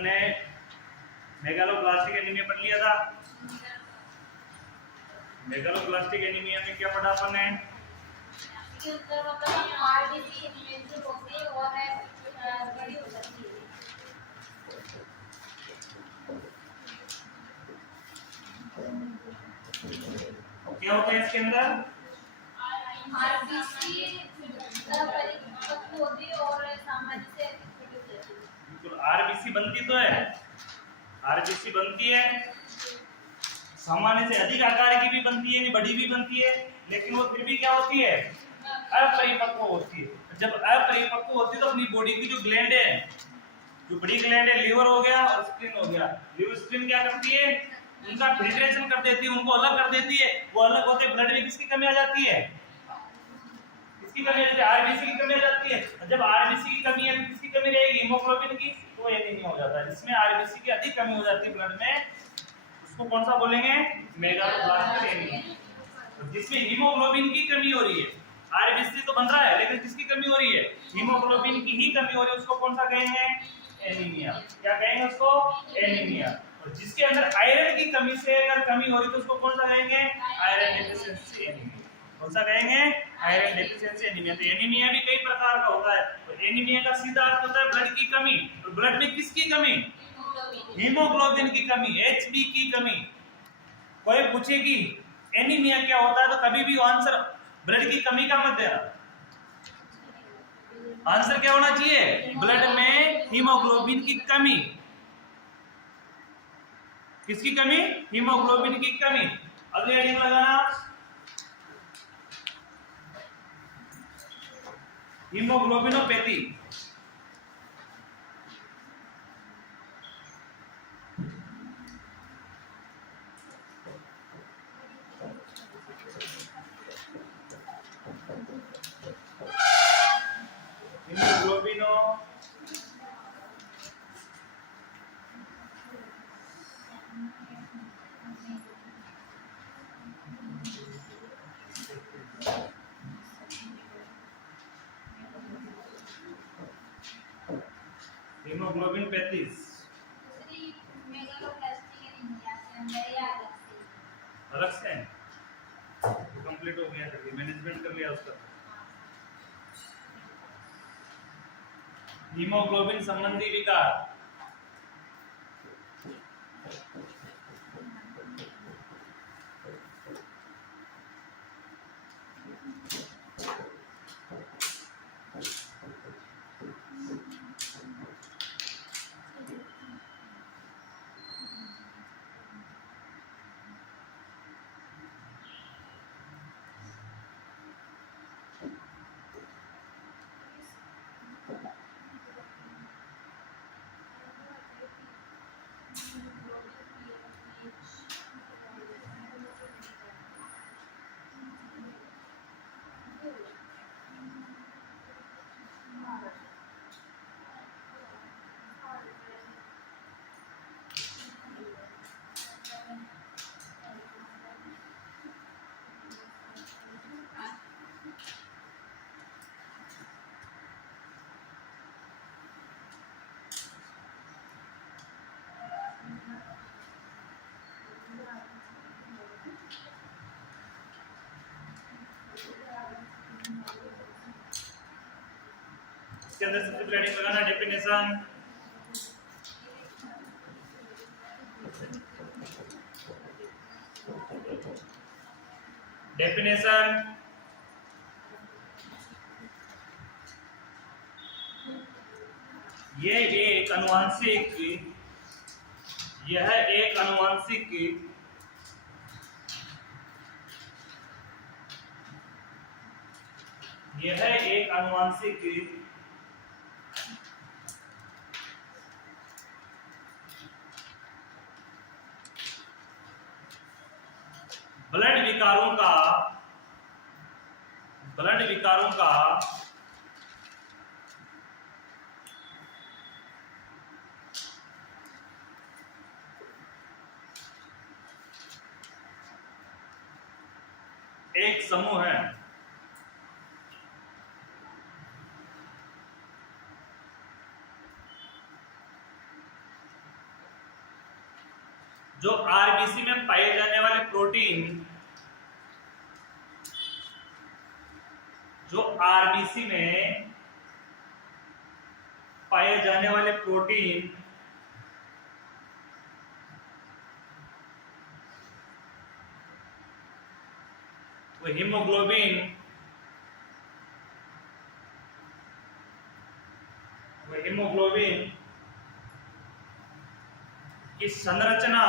अपन ने megaloblastic anaemia पढ़ लिया था। मेगालोब्लास्टिक एनीमिया में क्या पढ़ा अपन ने? क्या होता है इसके अंदर? आरबीसी परिपक्व होती है और सामान्य से अधिक बड़ी हो जाती है। बिल्कुल, आरबीसी बनती तो है, आरबीसी बनती है, सामान्य से अधिक आकार की भी बनती है, बड़ी भी बनती है, लेकिन वो फिर भी क्या होती है? अपरिपक्व होती है। जब अपरिपक्व होती है तो अपनी बॉडी की जो ग्लैंड है, जो बड़ी ग्लैंड है, लीवर हो गया और स्प्लीन हो गया, लीवर स्प्लीन क्या करती है? उनका फिल्ट्रेशन कर देती है, उनको अलग कर देती है। वो अलग होते ब्लड में किसकी कमी आ जाती है? किसकी कमी आ जाती है? आरबीसी की कमी आ जाती है। जब आरबीसी की कमी है तो किसकी कमी रहेगी? हीमोग्लोबिन की। तो एनीमिया हो जाता है। जिसमें आरबीसी की अधिक कमी हो जाती है ब्लड में, उसको कौन सा बोलेंगे? Megaloblastic anaemia. जिसमें हीमोग्लोबिन की कमी हो रही है, आरबीसी तो बन रहा है लेकिन किसकी कमी हो रही है? हीमोग्लोबिन की ही कमी हो रही है, उसको कौन सा कहेंगे? एनीमिया। क्या कहेंगे उसको? एनीमिया। और जिसके अंदर आयरन की कमी से अगर कमी हो रही तो उसको कौन सा कहेंगे? Iron deficiency anaemia. कौन सा कहेंगे? Iron deficiency anaemia. तो एनीमिया भी कई प्रकार का होता है। तो एनीमिया का सीधा अर्थ होता है ब्लड की कमी। तो ब्लड में किसकी कमी? हीमोग्लोबिन की कमी, एचबी की कमी। कोई पूछे कि एनीमिया क्या होता है तो कभी भी आंसर ब्लड की कमी का मत देना। आंसर क्या होना चाहिए? ब्लड में हीमोग्लोबिन की कमी। किसकी कमी? हीमोग्लोबिन की कमी। अगली हेडिंग लगाना, हीमोग्लोबिनोपैथी। हीमोग्लोबिनो हीमोग्लोबिन 35 अलग से कंप्लीट हो गया, मैनेजमेंट कर लिया उसका। हीमोग्लोबिन संबंधी विकार। इसके अंदर सबसे पहले हेडिंग लगाना, डेफिनेशन। डेफिनेशन यह एक अनुवांशिक ब्लड विकारों का एक समूह है। जो आरबीसी में पाए जाने वाले प्रोटीन, जो आरबीसी में पाए जाने वाले प्रोटीन वो हीमोग्लोबिन की संरचना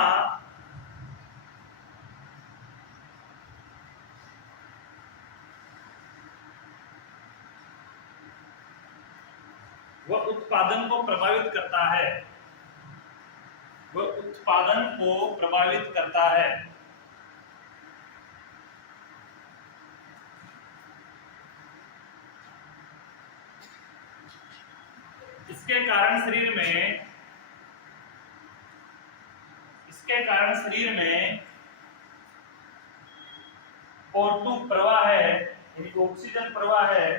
वह उत्पादन को प्रभावित करता है, वह उत्पादन को प्रभावित करता है। इसके कारण शरीर में O2 प्रवाह है, यानी ऑक्सीजन प्रवाह है,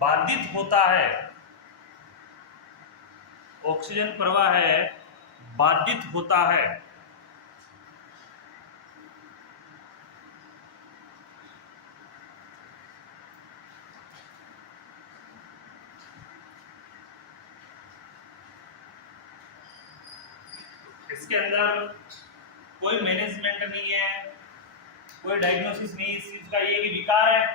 बाधित होता है। ऑक्सीजन प्रवाह है, बाधित होता है। इसके अंदर कोई मैनेजमेंट नहीं है, कोई डायग्नोसिस नहीं, इस चीज का ये कि विकार है,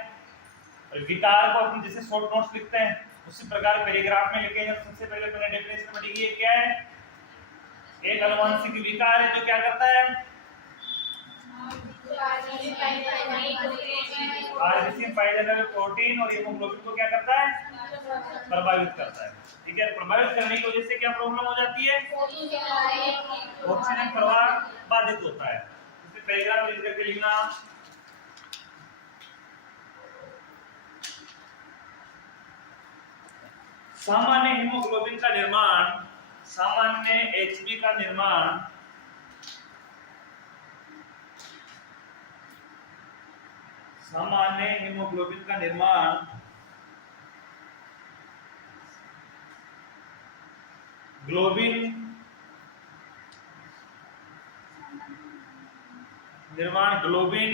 और विकार को अपन जैसे शॉर्ट नोट्स लिखते हैं उसी प्रकार पैराग्राफ में लिखेंगे। सबसे पहले मैंने डेफिनेशन पढ़ी है, क्या है? एक अनुवांशिक विकार है जो क्या करता है? आरबीसी में पाए जाने वाले प्रोटीन और हीमोग्लोबिन को क्या करता है? प्रभावित करता है। ठीक है, प्रभावित करने की वजह से क्या प्रॉब्लम हो जाती है? ऑक्सीजन प्रवाह बाधित होता है। इसे पैराग्राफ लिख करके लिखना। सामान्य हीमोग्लोबिन का निर्माण, सामान्य एचबी का निर्माण सामान्य हीमोग्लोबिन का निर्माण ग्लोबिन,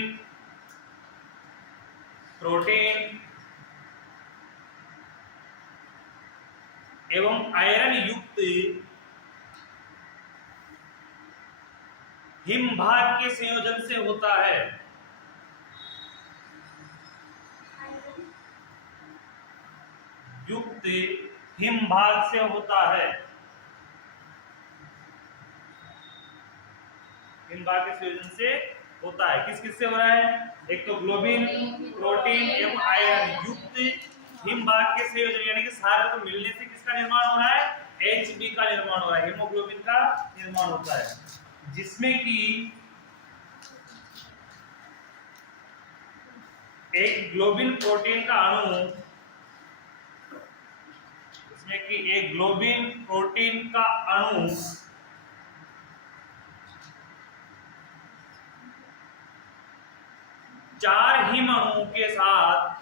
प्रोटीन एवं आयरन युक्त हिमभाग के संयोजन से होता है। युक्त हिमभाग से होता है। हिमभाग के संयोजन से होता है। किस किस से हो रहा है? एक तो ग्लोबिन, प्रोटीन एवं आयरन युक्त हिमभाग के संयोजन, यानी कि सारे को मिलने से किसका निर्माण हो रहा है? एचबी का निर्माण हो रहा है, हीमोग्लोबिन का निर्माण होता है, जिसमें कि एक ग्लोबिन प्रोटीन का अणु, जिसमें कि एक ग्लोबिन प्रोटीन का अणु चार हिम अणुओं के साथ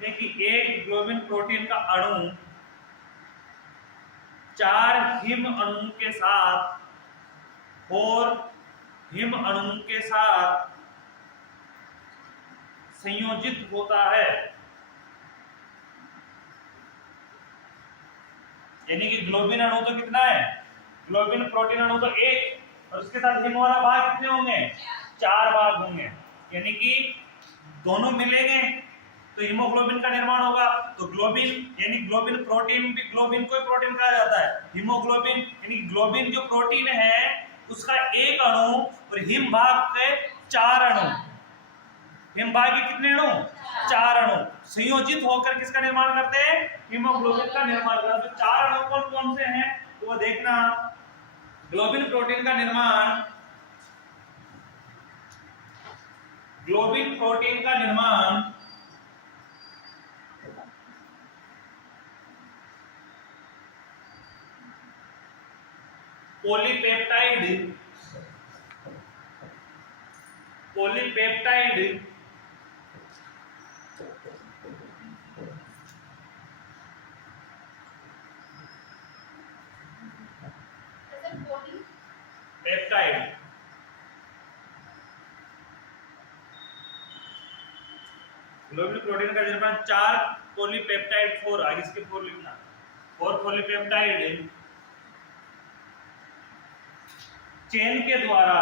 देखिए, एक ग्लोबिन प्रोटीन का अणु चार हिम अणुओं के साथ और हिम अणुओं के साथ संयोजित होता है। यानी कि ग्लोबिन अणु तो कितना है? ग्लोबिन प्रोटीन अणु तो एक, और उसके साथ हिम वाला भाग कितने होंगे? चार भाग होंगे। यानी कि दोनों मिलेंगे तो हीमोग्लोबिन का निर्माण होगा। तो ग्लोबिन यानी ग्लोबिन प्रोटीन भी, ग्लोबिन को प्रोटीन कहा जाता है। हीमोग्लोबिन यानी ग्लोबिन जो प्रोटीन है उसका एक अणु और हिम भाग के चार अणु, हिम भाग के कितने अणु? चार अणु संयोजित होकर किसका निर्माण करते हैं? हीमोग्लोबिन का निर्माण करते हैं। तो चार अणु कौन कौन से हैं तो वो देखना। ग्लोबिन प्रोटीन का निर्माण, ग्लोबिन प्रोटीन का निर्माण पॉलीपेप्टाइड ग्लोबुलर प्रोटीन का निर्माण 4 पॉलीपेप्टाइड 4 आगे इसके 4 लिखना 4 पॉलीपेप्टाइड चेन के द्वारा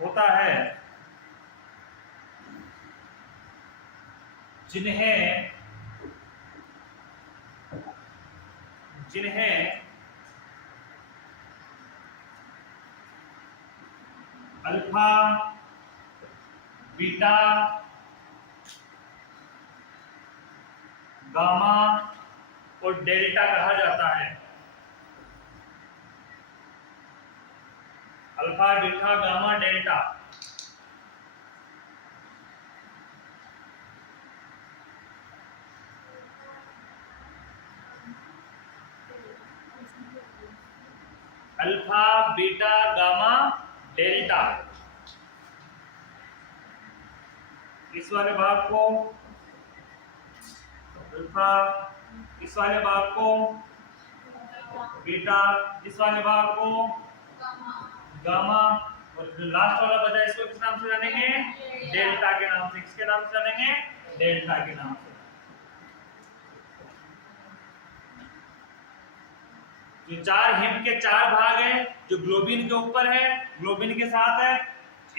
होता है, जिन्हें अल्फा, बीटा, गामा और डेल्टा कहा जाता है। Alpha, beta, gamma, delta. Alpha, beta, gamma, delta. इस वाले भाग को अल्फा, इस वाले भाग को बीटा, इस वाले भाग को गामा और जो लास्ट वाला बचा इसको किस नाम से जानेंगे? डेल्टा के नाम से। किसके नाम से जानेंगे? डेल्टा के नाम से। जो 4 हिम के 4 भाग है, जो ग्लोबिन के ऊपर है, ग्लोबिन के साथ है।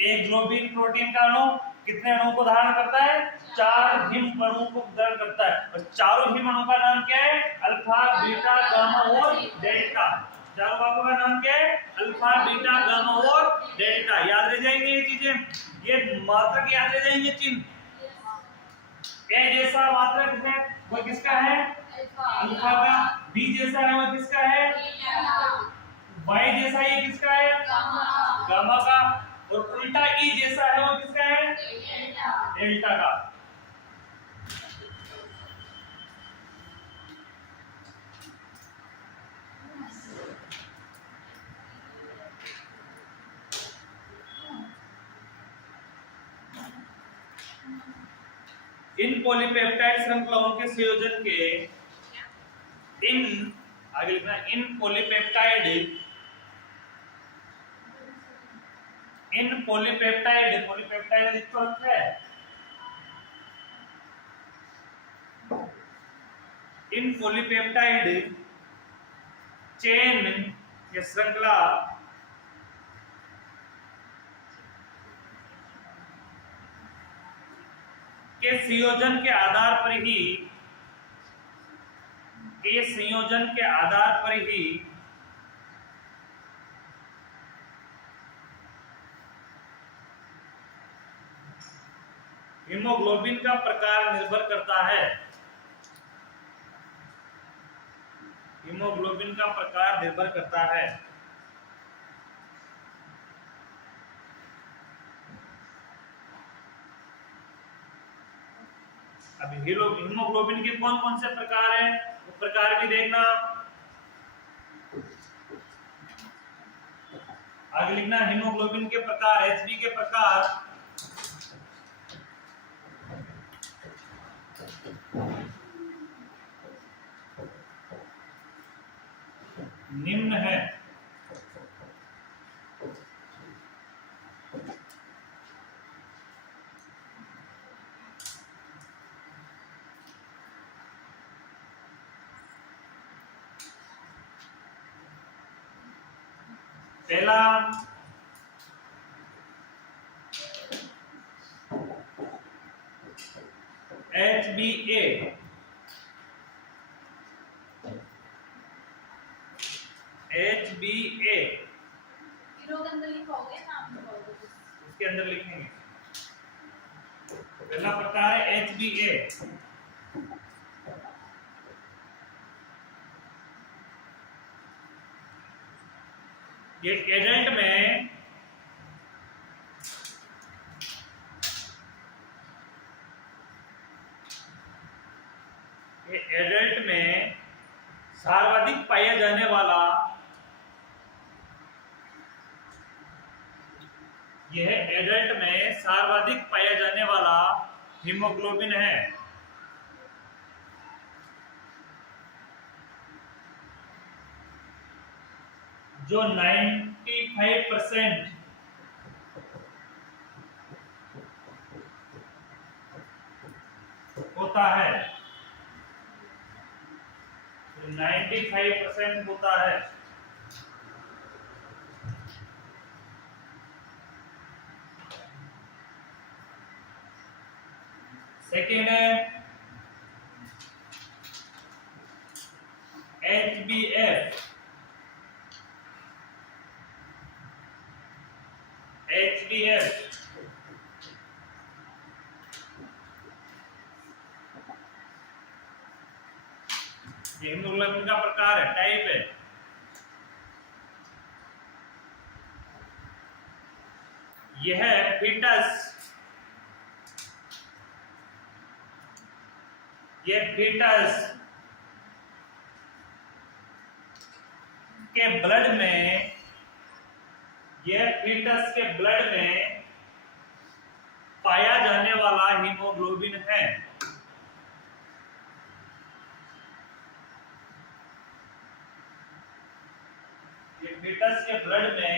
एक ग्लोबिन प्रोटीन का अणु कितने अणुओं को धारण करता है? 4 हिम अणुओं को धारण करता है। और चारों हिम अणुओं का नाम क्या है? अल्फा, बीटा, गामा और डेल्टा। चारों भागों का नाम क्या है? अल्फा, बीटा, गामा और डेल्टा। याद रह जाएंगे ये चीजें, ये मात्रक याद रह जाएंगे चिन्ह। ए जैसा मात्रक है वो किसका है? अल्फा का। बी जैसा है वो किसका है? वाई जैसा ये किसका है? गामा का। और उल्टा ई जैसा है वो किसका है? डेल्टा का। इन पॉलीपेप्टाइड श्रृंखलाओं के संयोजन के आगे लिखना इन पॉलीपेप्टाइड इसको रखा है। इन पॉलीपेप्टाइड चेन या श्रृंखला के संयोजन के आधार पर ही हीमोग्लोबिन का प्रकार निर्भर करता है। हीमोग्लोबिन का प्रकार निर्भर करता है। अभी हीमोग्लोबिन के कौन कौन से प्रकार हैं, वो प्रकार भी देखना। आगे लिखना हीमोग्लोबिन के प्रकार, एचबी के प्रकार निम्न है। पहला HbA, इसके अंदर लिखेंगे। पहला प्रकार है HbA। ये एडल्ट में सर्वाधिक पाया जाने वाला हीमोग्लोबिन है। जो 95% होता है, 95% होता है, सेकेंड है HbF, हीमोग्लोबिन का प्रकार है, टाइप है। यह फीटस के ब्लड में, पाया जाने वाला हीमोग्लोबिन है। ये फीटस के ब्लड में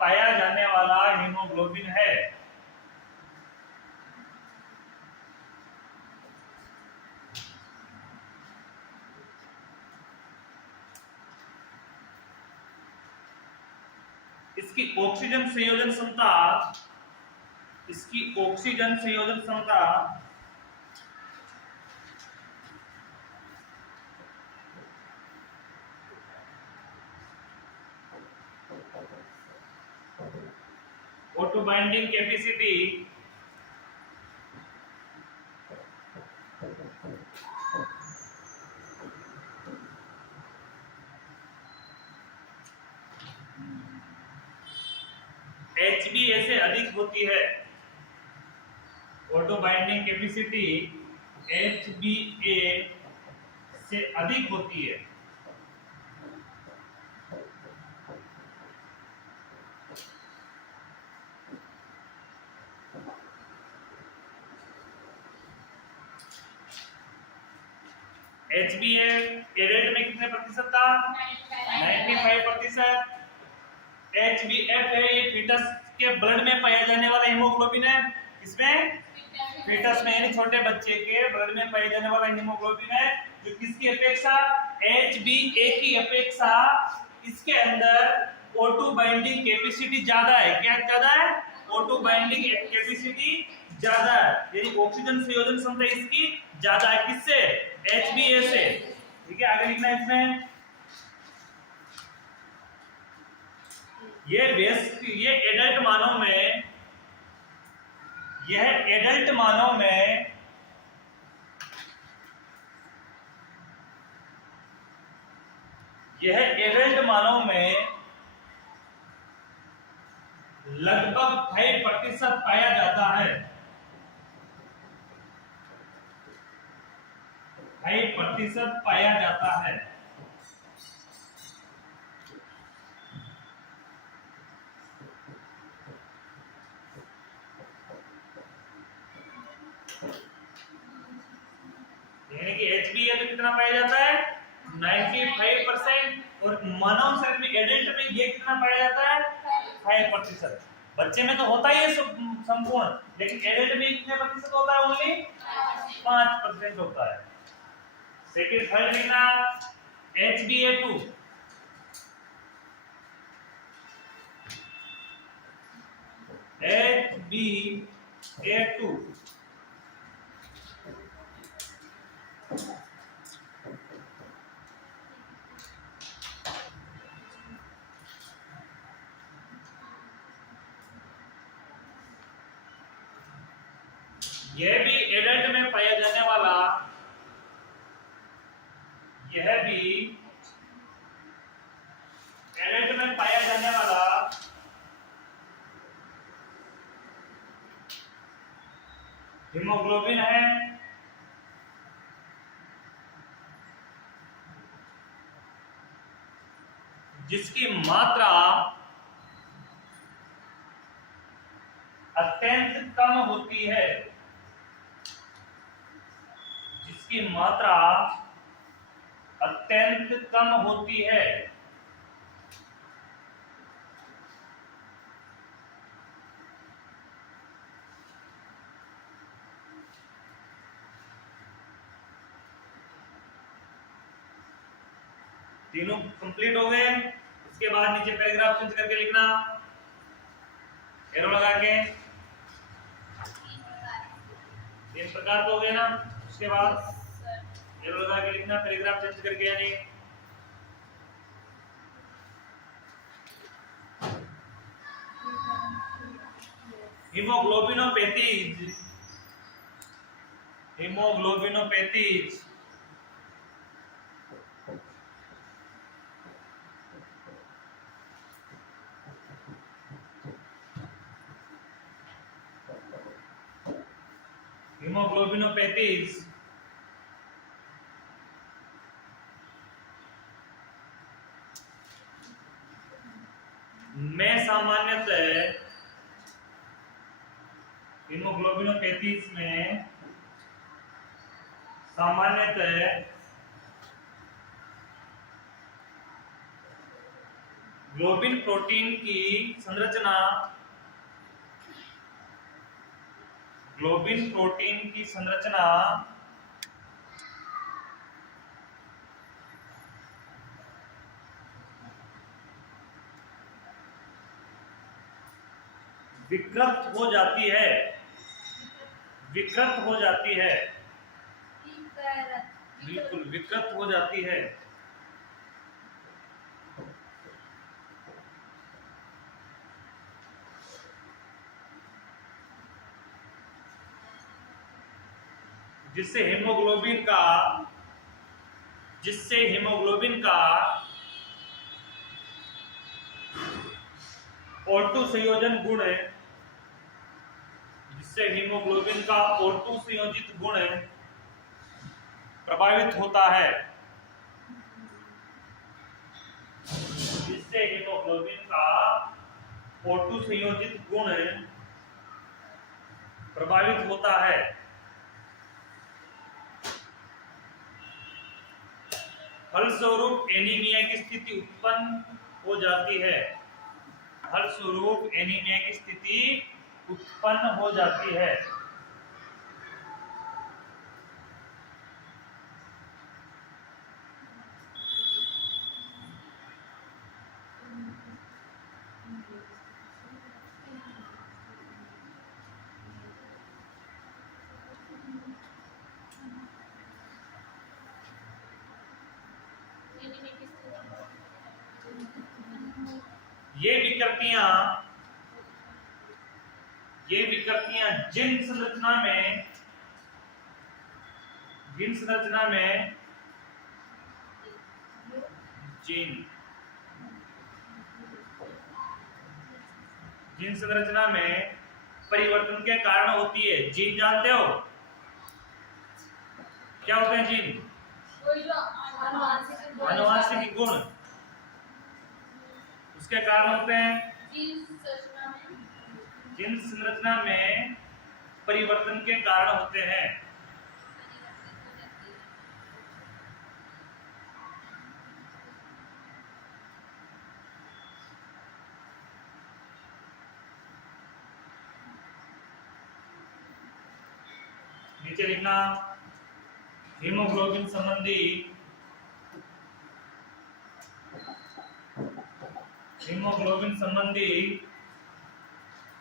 पाया जाने वाला हीमोग्लोबिन है। इसकी ऑक्सीजन संयोजन क्षमता ऑटो बाइंडिंग कैपेसिटी HbA से अधिक होती है। ऑटो बाइंडिंग कैपेसिटी HbA से अधिक होती है। HbA एडेल्ट में कितने प्रतिशत था? 95%। HbF है, ये फीटस के ब्लड में पाया जाने वाला हीमोग्लोबिन है। इसमें फीटस में यानी छोटे बच्चे के ब्लड में पाया जाने वाला हीमोग्लोबिन है, जो किसकी अपेक्षा, HbA की अपेक्षा इसके अंदर ऑटो बाइंडिंग कैपेसिटी ज्यादा है। क्या ज्यादा है? ऑटो बाइंडिंग कैपेसिटी ज्यादा है, यानी ऑक्सीजन संयोजन क्षमता इसकी ज्यादा है। किससे? HbA से। ठीक है, आगे लिखना है इसमें, ये एडल्ट मानव में, लगभग 5% पाया जाता है। 5% पाया जाता है। यानी कि HbA में कितना पाया जाता है? 95%। और मानव शरीर में एडल्ट में ये कितना पाया जाता है? 5%। बच्चे में तो होता ही है संपूर्ण, लेकिन एडल्ट में कितने प्रतिशत होता है? ओनली 5% होता है। सेकंड थर्ड लिखना HbA2, यह भी एडल्ट में पाया जाने वाला, हीमोग्लोबिन है। जिसकी मात्रा अत्यंत कम होती है, तीनों कंप्लीट हो गए। उसके बाद नीचे पैराग्राफ चेंज करके लिखना, एरो लगा के। 3 प्रकार तो हो गए ना। उसके बाद एरो लगा के लिखना, पैराग्राफ चेंज करके, यानी हीमोग्लोबिनोपैथीज। हीमोग्लोबिनोपैथीज हीमोग्लोबिनोपैथीज में सामान्यतः हीमोग्लोबिनोपैथीज में सामान्यतः ग्लोबिन प्रोटीन की संरचना विकृत हो जाती है। बिल्कुल विकृत हो जाती है। जिससे हीमोग्लोबिन का O2 संयोजन गुण प्रभावित होता है। जिससे हीमोग्लोबिन का O2 संयोजित गुण प्रभावित होता है। फलस्वरूप एनीमिया की स्थिति उत्पन्न हो जाती है। ये विकृतियां जिन संरचना में परिवर्तन के कारण होती है। जीन जानते हो क्या होते हैं? जीन आनुवंशिक गुण उसके कारण होते हैं। जीन संरचना में परिवर्तन के कारण होते हैं। नीचे लिखना, हीमोग्लोबिन संबंधी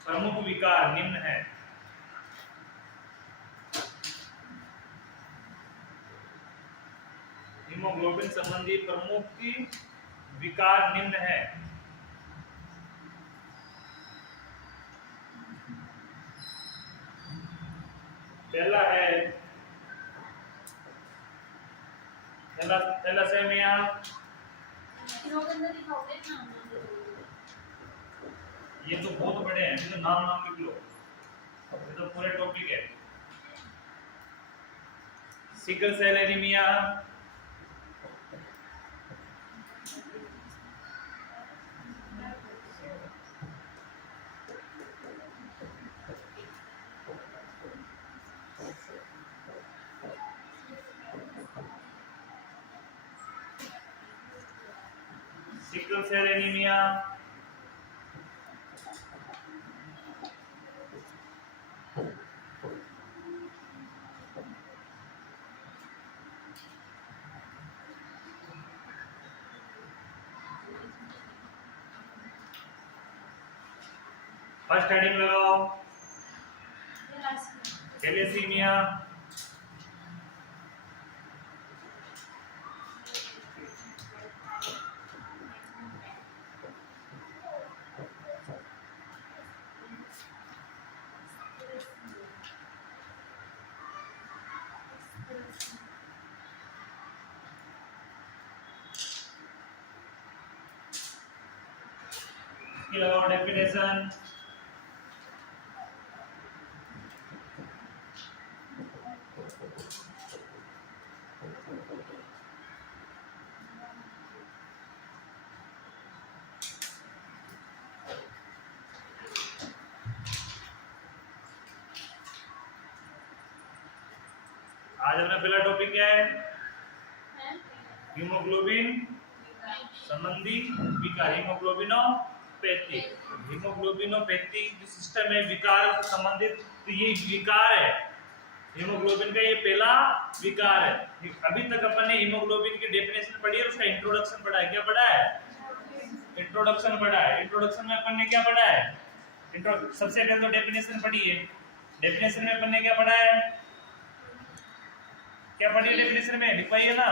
प्रमुख विकार निम्न है। हीमोग्लोबिन संबंधी प्रमुख विकार निम्न है। पहला है थैलासेमिया। ये तो बहुत बड़े हैं, तो नाम लिख लो, ये तो पूरे टॉपिक है। Sickle cell anaemia, sickle cell anaemia, first heading लगाओ थैलेसीमिया। लगाओ डेफिनेशन। आज अपना पहला टॉपिक क्या है? हीमोग्लोबिन संबंधी विकार, हीमोग्लोबिनोपैथी। हीमोग्लोबिनोपैथी जो सिस्टम है विकार से संबंधित, तो ये विकार है हीमोग्लोबिन का, ये पहला विकार है। अभी तक अपन ने हीमोग्लोबिन की डेफिनेशन पढ़ी है, उसका इंट्रोडक्शन पढ़ा है। क्या पढ़ा है? इंट्रोडक्शन पढ़ा है। इंट्रोडक्शन में अपन ने क्या पढ़ा है? सबसे पहले तो डेफिनेशन पढ़ी है। डेफिनेशन में अपन ने क्या पढ़ा है? क्या पढ़ी डेफिनेशन में? लिखवाइए ना।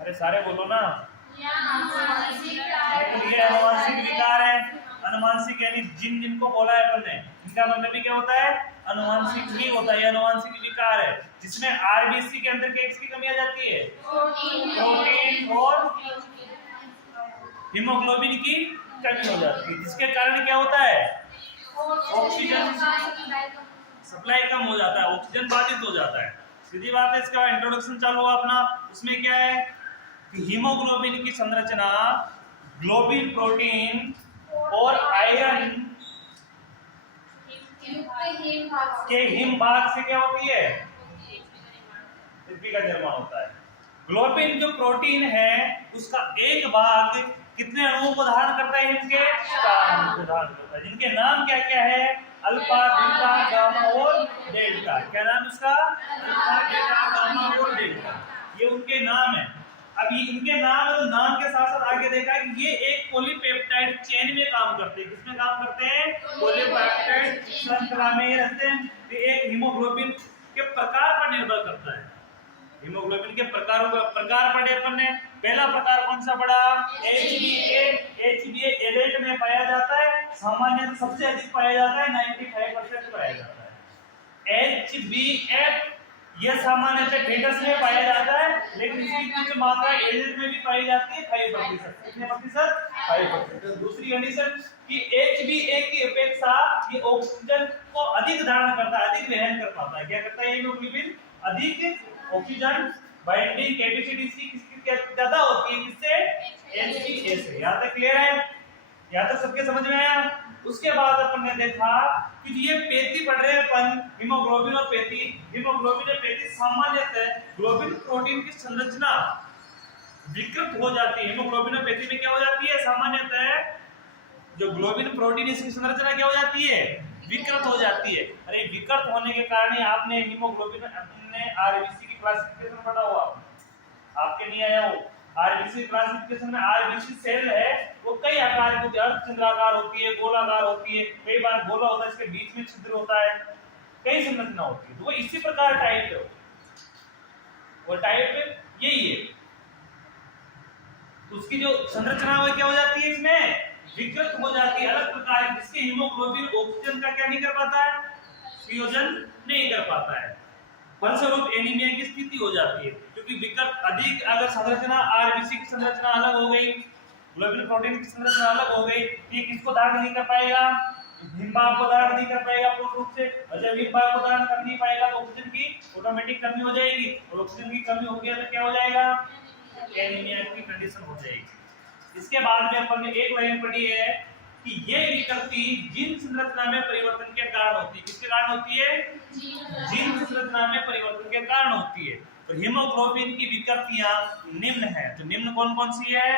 अरे सारे बोलो ना। ये अनुवांशिक विकार है। अनुवांशिक यानी जिनको बोला है अपन ने, इनका मतलब भी क्या होता है? अनुवांशिक ही होता है। अनुवांशिक विकार है जिसमें आरबीसी के अंदर एक्स की कमी आ जाती है, प्रोटीन और हीमोग्लोबिन की कमी हो जाती है, जिसके कारण क्या होता है? ऑक्सीजन सप्लाई कम हो जाता है, ऑक्सीजन बाधित हो जाता है। सीधी बात है। इसका इंट्रोडक्शन चालू हुआ अपना। उसमें क्या है कि हीमोग्लोबिन की संरचना ग्लोबिन प्रोटीन और आयरन के हिम भाग से क्या होती है? पृथ्वी का निर्माण होता है। ग्लोबिन जो प्रोटीन है उसका एक भाग कितने अणुओं को धारण करता है? हिम के 4 अणुओं को धारण करता है, जिनके नाम क्या क्या है? अल्फा, बीटा, गामा और डेल्टा। क्या नाम इसका? अल्फा, बीटा, गामा और डेल्टा, ये उनके नाम है। अब ये इनके नाम और नाम के साथ साथ आगे देखा कि ये एक पॉलीपेप्टाइड चेन में काम करते हैं। किसमें काम करते हैं? पॉलीपेप्टाइड श्रृंखला में रहते हैं। ये एक हीमोग्लोबिन के प्रकार पर निर्भर करता है। हीमोग्लोबिन के प्रकार पढ़े अपन ने। पहला प्रकार कौन सा पढ़ा? HbA। HbA एडल्ट में पाया जाता है, सामान्य सबसे अधिक पाया जाता है, 95% पाया जाता है। HbF यह सामान्यतः फेटस में पाया जाता है, लेकिन इसकी कुछ मात्रा एडल्ट में भी पाई जाती है, 5%। कितने प्रतिशत? 5%। दूसरी कंडीशन कि HbA की अपेक्षा ये ऑक्सीजन को अधिक धारण करता है, अधिक वहन कर पाता है। क्या करता है हीमोग्लोबिन? अधिक ऑक्सीजन बाइंडिंग कैपेसिटी किसकी ज्यादा होती है? किससे? HbA से। यहाँ तक क्लियर है? यहाँ तक सबके समझ में आया? उसके बाद अपन ने देखा कि ये पैथी पढ़ रहे हैं अपन, हीमोग्लोबिनोपैथी। हीमोग्लोबिनोपैथी सामान्यतः ग्लोबिन प्रोटीन की संरचना विकृत हो जाती है। हीमोग्लोबिनोपैथी में क्या हो जाती है? सामान्यतः जो ग्लोबिन प्रोटीन इसकी संरचना क्या हो जाती है? विकृत हो जाती है। अरे विकृत होने के कारण ही आपने हीमोग्लोबिन ने आरबीसी की क्लासिफिकेशन पढ़ा हुआ, आपके नहीं आया वो। आरबीसी क्लासिफिकेशन में आरबीसी सेल है वो कई आकार की होती है, अर्धचंद्राकार होती है, गोलाकार होती है, कई बार गोला होता है, इसके बीच में छिद्र होता है, कई संरचना होती है। तो वो इसी प्रकार टाइप है, वो टाइप यही है। तो उसकी जो संरचना वो क्या हो जाती है? इसमें विकृत हो जाती है, अलग प्रकार की, जिसके हीमोग्लोबिन ऑक्सीजन का क्या नहीं कर पाता है? संयोजन नहीं कर पाता है। फलस्वरूप एनीमिया की स्थिति हो जाती है, क्योंकि विकृत अधिक अगर संरचना, आरबीसी की संरचना अलग हो गई, ग्लोबिन प्रोटीन की संरचना अलग हो गई, ये किसको धारण नहीं कर पाएगा? हिमभाग को धारण नहीं कर पाएगा पूर्ण रूप से। और जब हिमभाग को धारण कर नहीं पाएगा तो ऑक्सीजन की ऑटोमेटिक कमी हो जाएगी, और ऑक्सीजन की कमी हो गया तो क्या हो जाएगा? एनीमिया की कंडीशन हो जाएगी। इसके बाद में अपन ने एक लाइन पढ़ी है कि ये विकृति जीन संरचना में परिवर्तन के कारण होती है। किसके कारण होती है? जीन संरचना में परिवर्तन के कारण होती है। तो हीमोग्लोबिन की विकृतियां निम्न है। तो निम्न कौन कौन सी है?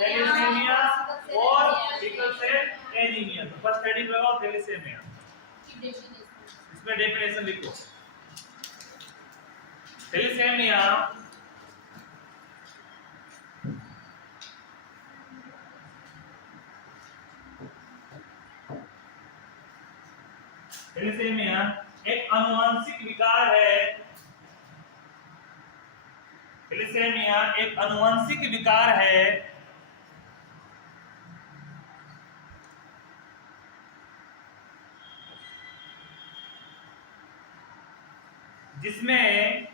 थैलेसीमिया और सिकल सेल एनीमिया। तो फर्स्ट हेडिंग लगाओ थैलेसीमिया, इसमें डेफिनेशन लिखो। थैलेसीमिया थैलेसीमिया एक आनुवंशिक विकार है। थैलेसीमिया एक आनुवंशिक विकार है जिसमें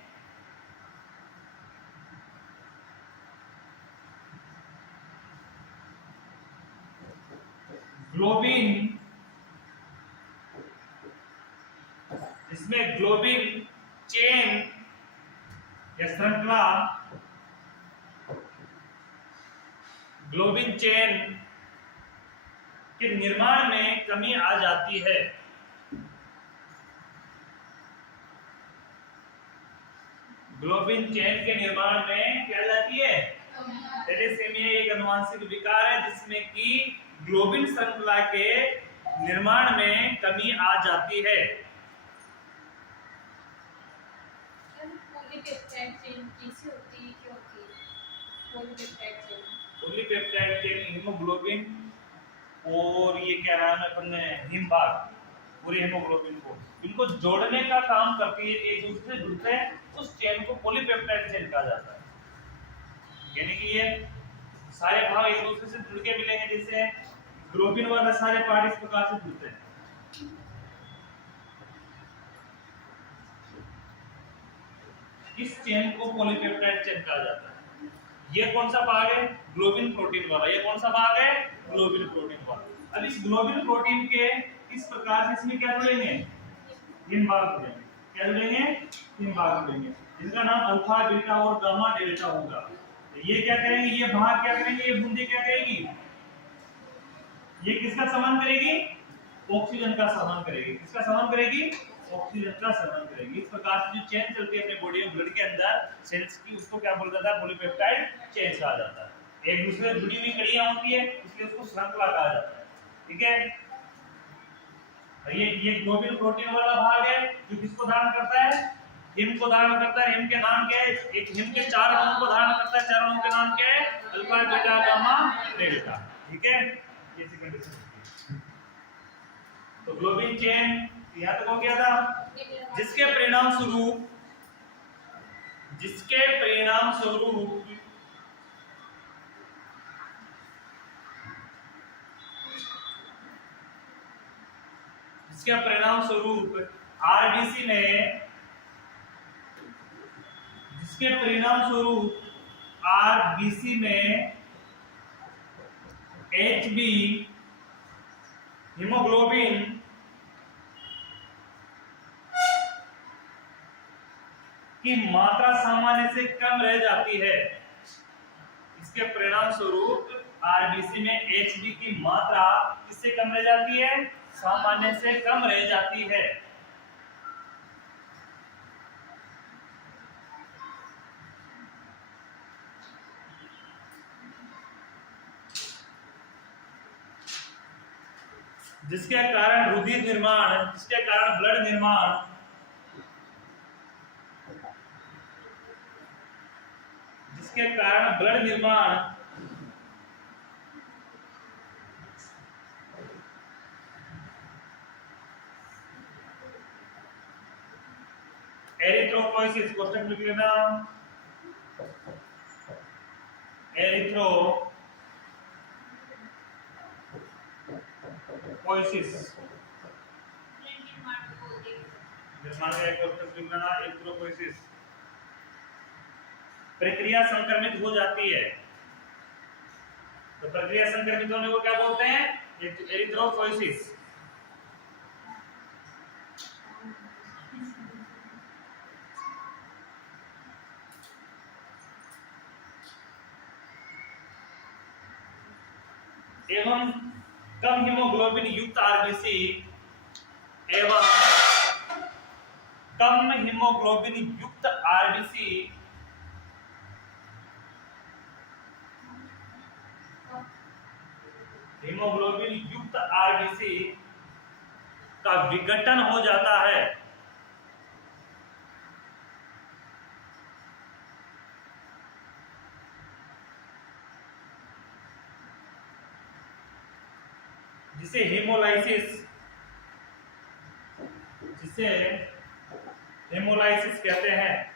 ग्लोबिन चेन या श्रृंखला ग्लोबिन चेन के निर्माण में कमी आ जाती है। ग्लोबिन चेन के निर्माण में क्या जाती है? थैलेसीमिया एक आनुवंशिक विकार है जिसमें कि ग्लोबिन श्रृंखला के निर्माण में कमी आ जाती है। पॉलीपेप्टाइड चेन कैसे होती है, क्या होती है polypeptide chain? Polypeptide chain haemoglobin और ये क्या नाम है अपन हिमभाग पूरे हीमोग्लोबिन को इनको जोड़ने का काम करती है। एक दूसरे से जुड़ते हैं, उस चेन को पॉलीपेप्टाइड चेन कहा जाता है। यानी कि ये सारे भाग एक दूसरे से जुड़ के मिलेंगे, जैसे ग्लोबिन वाला सारे पार्ट इस प्रकार से जुड़ते हैं। इस चेन को पॉलीपेप्टाइड चेन कहा जाता है। ये कौन सा भाग है? ग्लोबिन प्रोटीन वाला। ये कौन सा भाग है? ग्लोबिन प्रोटीन वाला। अब इस ग्लोबिन प्रोटीन के इस प्रकार से इसमें क्या जुड़ेंगे? तीन भाग जुड़ेंगे। क्या जुड़ेंगे? तीन भाग जुड़ेंगे, जिनका नाम अल्फा, बीटा और गामा डेल्टा होगा। तो ये क्या करेंगे? ये भाग क्या करेंगे? ये बूंदे क्या करेगी? ये किसका सहन करेगी? ऑक्सीजन का सहन करेगी। किसका सहन करेगी? ऑक्सीजन का सेवन करेगी। इस प्रकार से जो चेन चलती है अपने बॉडी में ब्लड के अंदर सेल्स की, उसको क्या बोला जाता है? पॉलीपेप्टाइड चेन कहा जाता है। एक दूसरे से जुड़ी हुई कड़ियां होती है, इसलिए उसको श्रृंखला कहा जाता है। ठीक है, ये ग्लोबिन प्रोटीन वाला भाग है जो किसको धारण करता है? हिम को धारण करता है। हिम के नाम क्या है? एक हिम के चार अणुओं को धारण करता है। चार अणुओं के नाम क्या है? Alpha, beta, gamma, delta. ठीक है, ये कंडीशन। तो ग्लोबिन चेन यहाँ तक हो गया था, जिसके परिणाम स्वरूप जिसके परिणाम स्वरूप आरबीसी में एचबी हीमोग्लोबिन की मात्रा सामान्य से कम रह जाती है। इसके परिणाम स्वरूप आरबीसी में एचबी की मात्रा किससे कम रह जाती है? सामान्य से कम रह जाती है। जिसके कारण रुधिर निर्माण, जिसके कारण ब्लड निर्माण, जिसके कारण ब्लड निर्माण एरिथ्रोपोइसिस, क्वेश्चन लिख लेना, एरिथ्रोपोइसिस निर्माण का एक क्वेश्चन लिख लेना, एरिथ्रोपोइसिस प्रक्रिया संक्रमित हो जाती है। तो प्रक्रिया संक्रमित होने को क्या बोलते हैं? एरिथ्रोपोइसिस। एवं कम हीमोग्लोबिन युक्त आरबीसी एवं कम हीमोग्लोबिन युक्त आरबीसी का विघटन हो जाता है। जिसे हेमोलाइसिस जिसे हेमोलाइसिस कहते हैं।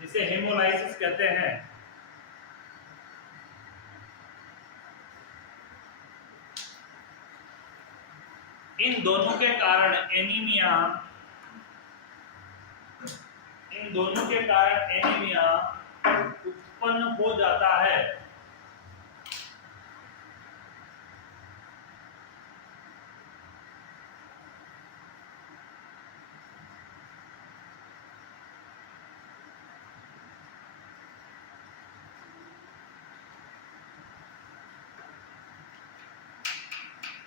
जिसे हेमोलाइसिस कहते हैं। इन दोनों के कारण एनीमिया उत्पन्न हो जाता है।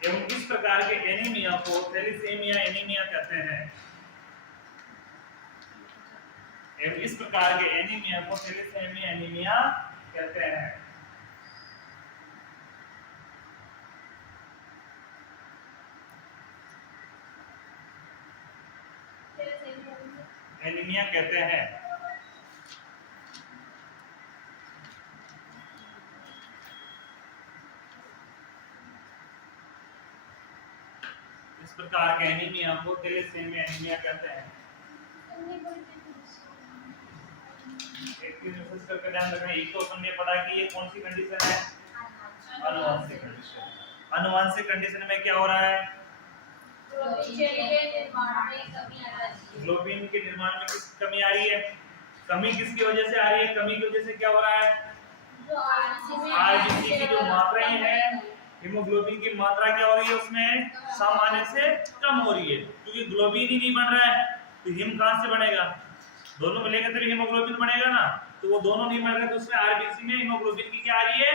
एवं इस प्रकार के एनीमिया को थैलेसीमिया एनीमिया कहते हैं। एवं इस प्रकार के एनीमिया को थैलेसीमिया एनीमिया कहते हैं। एनीमिया कहते हैं। इस प्रकार के एनीमिया को थैलेसीमिया एनीमिया कहते हैं। एक चीज विशेष करके ध्यान रखना, एक तो हमने पढ़ा कि ये कौन सी कंडीशन है, आनुवंशिक कंडीशन। आनुवंशिक कंडीशन में क्या हो रहा है, ग्लोबिन के निर्माण में किस कमी आ रही है, कमी किसकी वजह से आ रही है, कमी की वजह से क्या हो रहा है, आरबीसी की जो मात्राएं हैं, हीमोग्लोबिन की मात्रा क्या हो रही है उसमें सामान्य से कम हो रही है, क्योंकि ग्लोबिन ही नहीं बन रहा है तो हिम कहां से बनेगा, दोनों मिलेगा तभी हीमोग्लोबिन बनेगा ना, तो वो दोनों नहीं बन रहे तो उसमें आरबीसी में हीमोग्लोबिन की क्या आ रही है,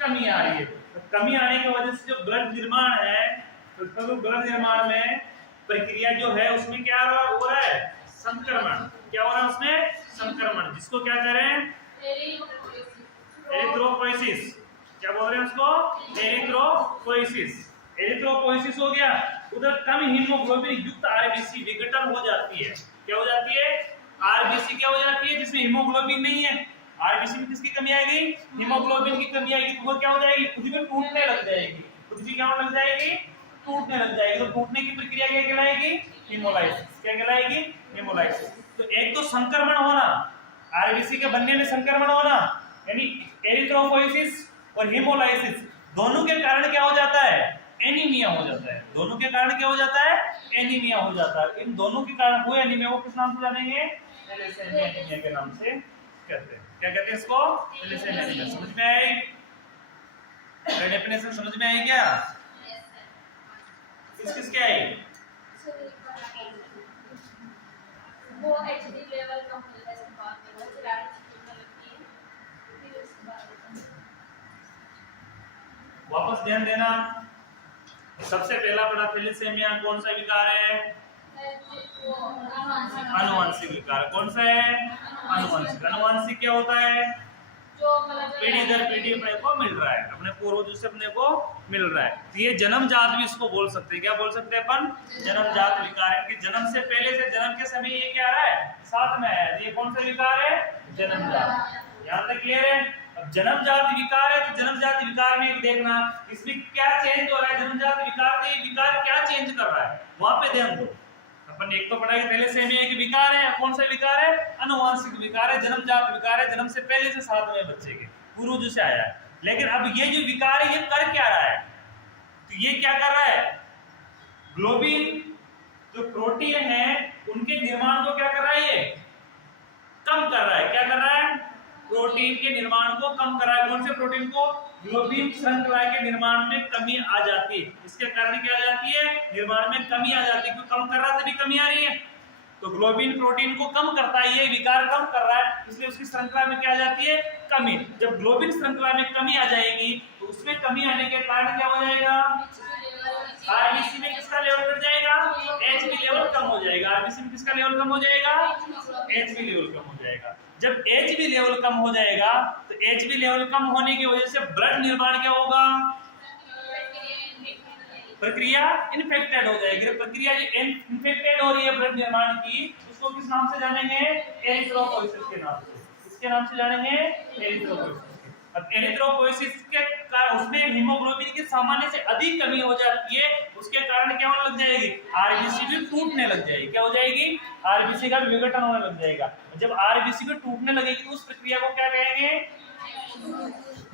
कमी आ रही है। तो कमी आने की वजह से जो ब्लड निर्माण है, तो ब्लड निर्माण में प्रक्रिया जो है उसमें क्या हो रहा है, संक्रमण, क्या हो रहा है उसमें संक्रमण, जिसको क्या कह रहे हैं, एरिथ्रोपोइसिस, क्या बोल रहे हैं उसको, एरिथ्रोपोइसिस। एरिथ्रोपोइसिस हो गया, उधर कम हीमोग्लोबिन युक्त आरबीसी विघटन हो जाती है, क्या हो जाती है, आरबीसी क्या हो जाती है जिसमें हीमोग्लोबिन नहीं है, आरबीसी में किसकी कमी आएगी, हीमोग्लोबिन की कमी आएगी, तो वो क्या हो जाएगी, खुद भी टूटने लग जाएगी, खुद भी क्या लग जाएगी, टूटने लग जाएगी। तो टूटने की प्रक्रिया क्या कहलाएगी, हीमोलाइसिस, क्या कहलाएगी, हीमोलाइसिस। तो एक तो संक्रमण होना, आरबीसी के बनने में संक्रमण होना, यानी एरिथ्रोपोइसिस और हीमोलाइसिस दोनों के कारण क्या हो जाता है, एनीमिया हो जाता है, दोनों के कारण क्या हो जाता है, एनीमिया हो जाता है। इन दोनों के कारण हुए एनीमिया को किस नाम से जानेंगे, थैलेसीमिया एनीमिया के नाम से कहते हैं। क्या कहते हैं इसको, थैलेसीमिया एनीमिया। समझ में आई, डेफिनेशन समझ में आई क्या, किसके आई, वो एचडी लेवल कम हो जाता है, इसके बाद में वो फिर लगती है, फिर उसके बाद वापस ध्यान देना, सबसे पहला पढ़ा थैलेसीमिया कौन सा विकार है, आनुवंशिक विकार। कौन सा है, आनुवंशिक। आनुवंशिक क्या होता है, जो मतलब पीढ़ी दर पीढ़ी अपने को मिल रहा है, अपने पूर्वजों से अपने को मिल रहा है। तो ये जन्मजात भी इसको बोल सकते हैं, क्या बोल सकते हैं अपन, जन्मजात विकार है, कि जन्म से पहले से जन्म के समय ये क्या आ रहा है, साथ में है। ये कौन सा विकार है, जन्मजात। यहाँ तक क्लियर है। अब जन्मजात विकार है तो जन्मजात विकार में देखना इसमें क्या चेंज हो रहा है, जन्मजात विकार में विकार क्या चेंज कर रहा है, वहां पे ध्यान दो। अपन एक तो पढ़ा है थैलेसीमिया एक विकार है, कौन सा विकार है, आनुवंशिक विकार है, जन्मजात विकार है, जन्म से पहले से साथ में बच्चे के पूर्वजों से आया है। लेकिन अब ये जो विकार है ये कर क्या रहा है, तो ये क्या कर रहा है, ग्लोबिन जो प्रोटीन है उनके निर्माण को क्या कर रहा है, ये कम कर रहा है। क्या कर रहा है, प्रोटीन के निर्माण को कम कर रहा है। कौन से प्रोटीन को, ग्लोबिन श्रृंखला के निर्माण में कमी आ जाती है, इसके कारण क्या आ जाती है, निर्माण में कमी आ जाती है, क्योंकि कम कर रहा है तभी कमी आ रही है। तो ग्लोबिन प्रोटीन को कम करता है, ये विकार कम कर रहा है, इसलिए उसकी श्रृंखला में क्या आ जाती है, कमी। जब ग्लोबिन श्रृंखला में कमी आ जाएगी तो उसमें कमी आने के कारण क्या हो जाएगा, आरबीसी में किसका लेवल बढ़ जाएगा, एचबी लेवल कम हो जाएगा। आरबीसी में किसका लेवल कम हो जाएगा, एचबी लेवल कम हो जाएगा। जब एचबी लेवल कम हो जाएगा तो एचबी लेवल कम होने की वजह से ब्लड निर्माण क्या होगा, प्रक्रिया इन्फेक्टेड हो जाएगी। प्रक्रिया जो इन्फेक्टेड हो रही है ब्लड निर्माण की, उसको किस नाम से जानेंगे, एरिथ्रोपोइसिस के नाम से। किसके नाम से जानेंगे? एरिथ्रोपोइसिस। अब एरिथ्रोपोइसिस के कारण उसमें हीमोग्लोबिन की सामान्य से अधिक कमी हो जाती है, उसके कारण क्या होने लग जाएगी? आरबीसी भी टूटने लग जाएगी। क्या हो जाएगी? आरबीसी का विघटन होने लग जाएगा। जब आरबीसी भी टूटने लगेगी तो उस प्रक्रिया को क्या कहेंगे?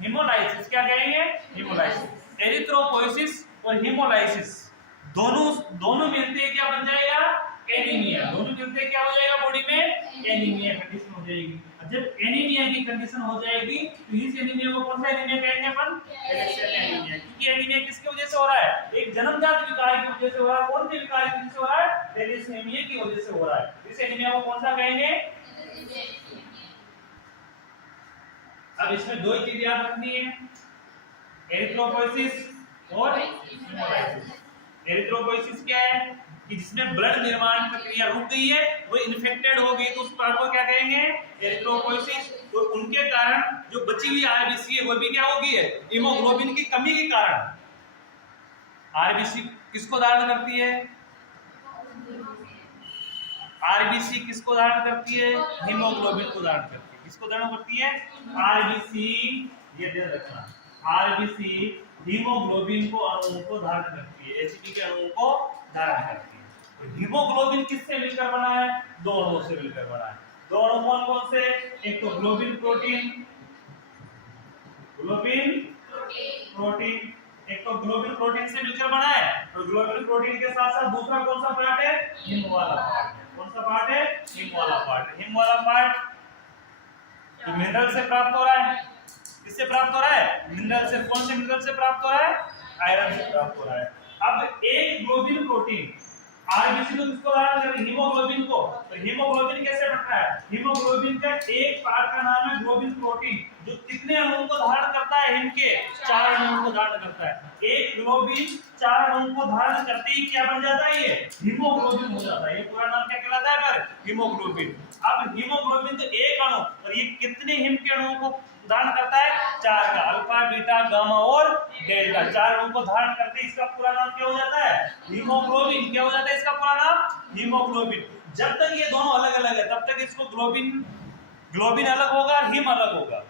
हीमोलाइसिस। क्या कहेंगे? हीमोलाइसिस। एरिथ्रोपोइसिस और हीमोलाइसिस दोनों मिलते क्या बन जाएगा? एनीमिया। दोनों मिलते क्या हो जाएगा? बॉडी में एनीमिया कंडीशन हो जाएगी। जब एनीमिया की कंडीशन हो जाएगी तो इस एनीमिया को कौन सा एनीमिया कहेंगे अपन? Thalassaemia anaemia. क्योंकि एनीमिया किसकी वजह से हो रहा है? एक जन्मजात विकार की वजह से हो रहा है। कौन से विकार की वजह से हो रहा है? थैलेसेमिया की वजह से हो रहा है। इस एनीमिया को कौन सा कहेंगे? अब इसमें दो ही चीजें याद रखनी है, एरिथ्रोपोइसिस और हीमोलाइसिस। एरिथ्रोपोइसिस क्या है? कि जिसमें ब्लड निर्माण प्रक्रिया रुक गई है, वो इन्फेक्टेड हो गई, तो उस पार्ट को क्या कहेंगे? एरिथ्रोपोइसिस। और उनके कारण जो बची हुई आरबीसी है वो भी क्या हो गई है? हीमोग्लोबिन की कमी के कारण। आरबीसी किसको धारण करती है? आरबीसी किसको धारण करती है? हीमोग्लोबिन को धारण करती है। किसको धारण करती है? आरबीसी, ये ध्यान रखना, आरबीसी हीमोग्लोबिन को अणुओं को धारण करती है, एचबी के अणुओं को धारण करती है। तो हीमोग्लोबिन किससे मिलकर बना है? दो अणुओं से मिलकर बना है। दो अणु कौन कौन से? एक तो ग्लोबिन प्रोटीन, एक तो ग्लोबिन प्रोटीन से मिलकर बना है, और ग्लोबिन प्रोटीन के साथ साथ दूसरा कौन सा पार्ट है? हिम वाला पार्ट। कौन सा पार्ट है? हिम वाला पार्ट। हिम वाला पार्ट जो मिनरल से प्राप्त हो रहा है, किससे प्राप्त हो रहा है? मिनरल से। कौन से मिनरल से प्राप्त हो रहा है? आयरन से प्राप्त हो रहा है। अब एक ग्लोबिन प्रोटीन, आरबीसी तो किसको धारण कर रही है? हीमोग्लोबिन को। तो हीमोग्लोबिन कैसे बनता है? हीमोग्लोबिन का एक पार्ट का नाम है ग्लोबिन प्रोटीन, जो कितने अणुओं को धारण करता है? हिम के 4 अणुओं को धारण करता है। एक ग्लोबिन 4 अणुओं को धारण करते ही क्या बन जाता है? ये हीमोग्लोबिन हो जाता है। ये पूरा नाम क्या कहलाता है? पर हीमोग्लोबिन। अब हीमोग्लोबिन तो एक अणु, और ये कितने हिम के अणुओं को धारण करता है? 4 का, अल्फा, बीटा, गामा और डेल्टा। 4 अणुओं को धारण करते ही इसका पूरा नाम क्या हो जाता है? हीमोग्लोबिन। क्या हो जाता है इसका पूरा नाम? हीमोग्लोबिन। जब तक ये दोनों अलग अलग है तब तक इसको ग्लोबिन अलग होगा, हिम अलग होगा।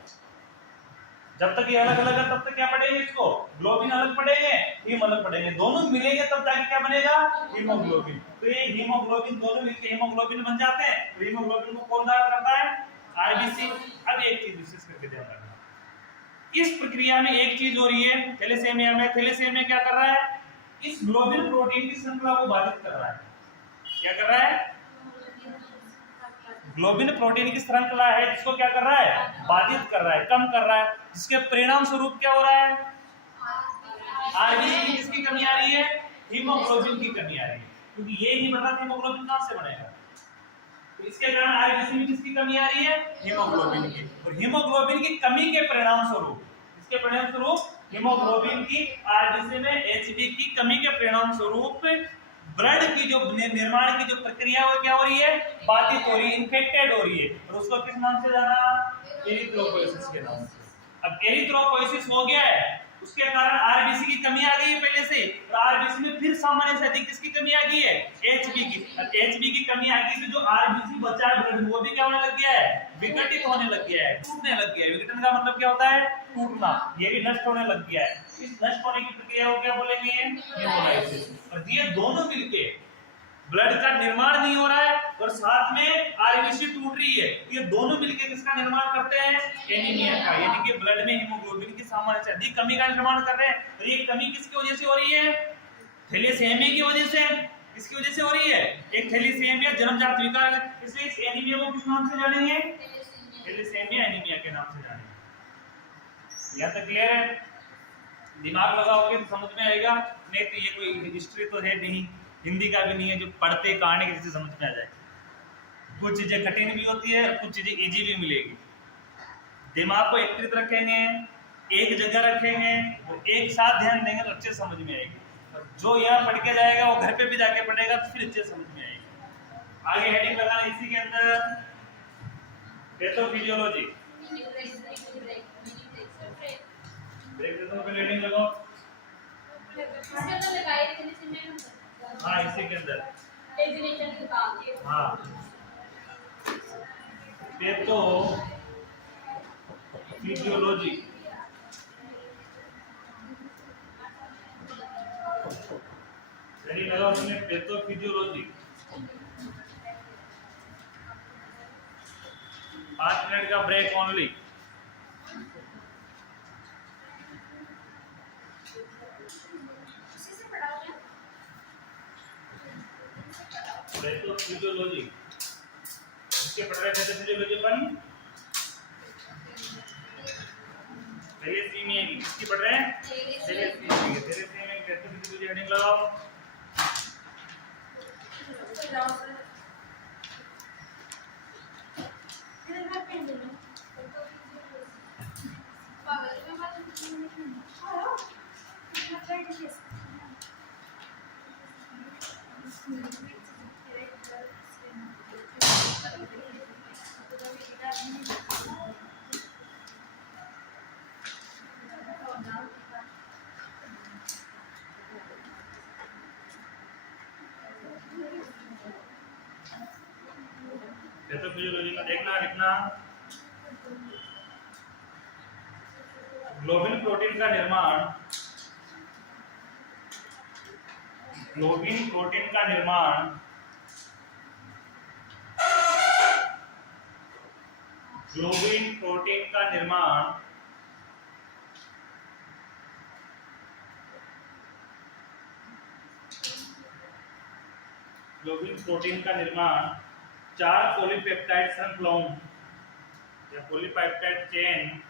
जब तक ये अलग अलग है तब तक क्या पढ़ेंगे? इसको ग्लोबिन अलग पढ़ेंगे, हिम अलग पढ़ेंगे। दोनों मिलेंगे तब जाके क्या बनेगा? हीमोग्लोबिन। तो ये हीमोग्लोबिन दोनों मिलकर हीमोग्लोबिन बन जाते हैं। तो हीमोग्लोबिन को कौन धारण करता है? आरबीसी। अब एक चीज विशेष करके ध्यान रखना, इस प्रक्रिया में एक चीज हो रही है थैलेसेमिया में। थैलेसेमिया क्या कर रहा है? इस ग्लोबिन प्रोटीन की श्रृंखला को बाधित कर रहा है। क्या कर रहा है? ग्लोबिन प्रोटीन की श्रृंखला है जिसको क्या कर रहा है? बाधित कर रहा है, कम कर रहा है। जिसके परिणाम स्वरूप क्या हो रहा है? आरबीसी की किसकी कमी आ रही है? हीमोग्लोबिन की कमी आ रही है। क्योंकि ये नहीं पता हीमोग्लोबिन कहां से बनेगा, तो इसके कारण आरबीसी में किसकी कमी आ रही है? हीमोग्लोबिन की। और हीमोग्लोबिन की कमी के परिणाम स्वरूप, इसके परिणाम स्वरूप हीमोग्लोबिन की आरबीसी में एचबी की कमी के परिणाम स्वरूप ब्लड की जो निर्माण की जो प्रक्रिया वो क्या हो रही है? बाधित हो रही है, इन्फेक्टेड हो रही है। और उसको किस नाम से जाना? एरिथ्रोपोइसिस के नाम से। अब एरिथ्रोपोइसिस हो गया है, उसके कारण आरबीसी की कमी आ गई है पहले से, और आरबीसी में फिर सामान्य से अधिक किसकी कमी आ गई है? एचबी की। एचबी की कमी आ गई तो जो आरबीसी बचा है ब्लड वो भी क्या होने लग गया है? विघटित होने लग गया है, टूटने लग गया है। विघटन का मतलब क्या होता है? टूटना। ये भी नष्ट होने लग गया है। इस नष्ट होने की प्रक्रिया को क्या बोलेंगे? हीमोलाइसिस। और ये दोनों मिलके ब्लड का निर्माण नहीं हो रहा है और साथ में आरबीसी टूट रही है, ये दोनों मिलकर किसका निर्माण करते हैं? एनीमिया का। यानी कि ब्लड में हीमोग्लोबिन की सामान्य से अधिक कमी का निर्माण कर रहे हैं। और ये कमी किसकी वजह से हो रही है? थैलेसेमिया की वजह से। किसकी वजह से हो रही है? एक थैलेसेमिया जन्मजात विकार, इसलिए इस एनीमिया को किस नाम से जानेंगे? थैलेसेमिया एनीमिया के नाम से जानेंगे। यहां तक क्लियर है? दिमाग लगाओगे तो समझ में आएगा, नहीं तो ये कोई हिस्ट्री तो है नहीं, हिंदी का भी नहीं है जो पढ़ते कहानी किसी से समझ में आ जाए। कुछ चीजें कठिन भी होती है और कुछ चीजें इजी भी मिलेगी। दिमाग को एकत्रित रखेंगे, एक जगह रखेंगे, वो एक साथ ध्यान देंगे तो अच्छे समझ में आएगी। और जो यहाँ पढ़ के जाएगा वो घर पे भी जाके पढ़ेगा तो फिर अच्छे समझ में आएगी। आगे हेडिंग लगाना इसी के अंदर, पैथोफिजियोलॉजी। ब्रेक दे दो, पहले हेडिंग लगाओ। हाँ इसी के अंदर। हाँ पैथोफिजियोलॉजी। फिजियोलॉजी, रेडी लगाओ तुमने पैथोफिजियोलॉजी। 5 मिनट का ब्रेक ओनली। पैथोफिजियोलॉजी इसके पढ़ रहे थे फिजियोलॉजी अपन थैलेसीमिया की, किसकी पढ़ रहे हैं? थैलेसीमिया की। थैलेसीमिया की पैथोफिजियोलॉजी हेडिंग लगाओ। पैथोफिजियोलॉजी में देखना लिखना, ग्लोबिन प्रोटीन का निर्माण, ग्लोबिन प्रोटीन का निर्माण ग्लोबिन प्रोटीन का निर्माण ग्लोबिन प्रोटीन का निर्माण 4 पॉलीपेप्टाइड श्रृंखलाओं या पॉलीपेप्टाइड चेन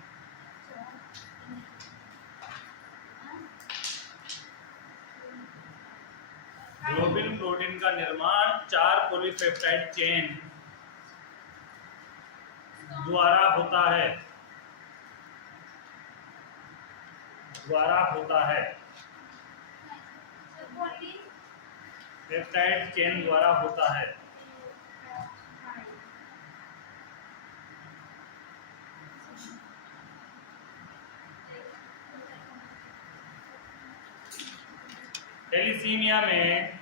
ग्लोबिन प्रोटीन का निर्माण 4 पॉलीपेप्टाइड चेन द्वारा होता है, पेप्टाइड चेन द्वारा होता है। थैलेसीमिया में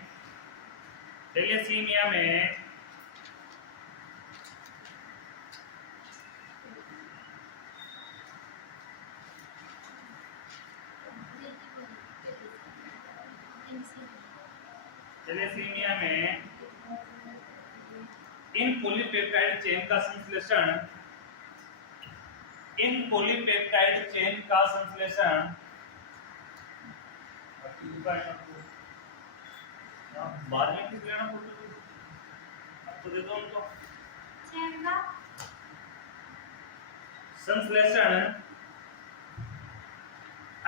इन पॉलीपेप्टाइड चेन का संश्लेषण बाद में किस लेना फोटो अब तो दे दो उनको। संश्लेषण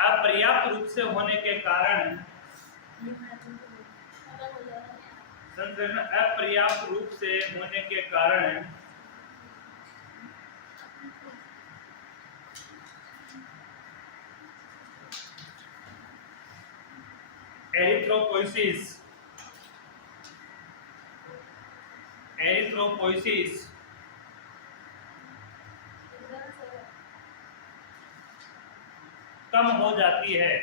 अपर्याप्त रूप से होने के कारण एरिथ्रोपोइसिस कम हो जाती है।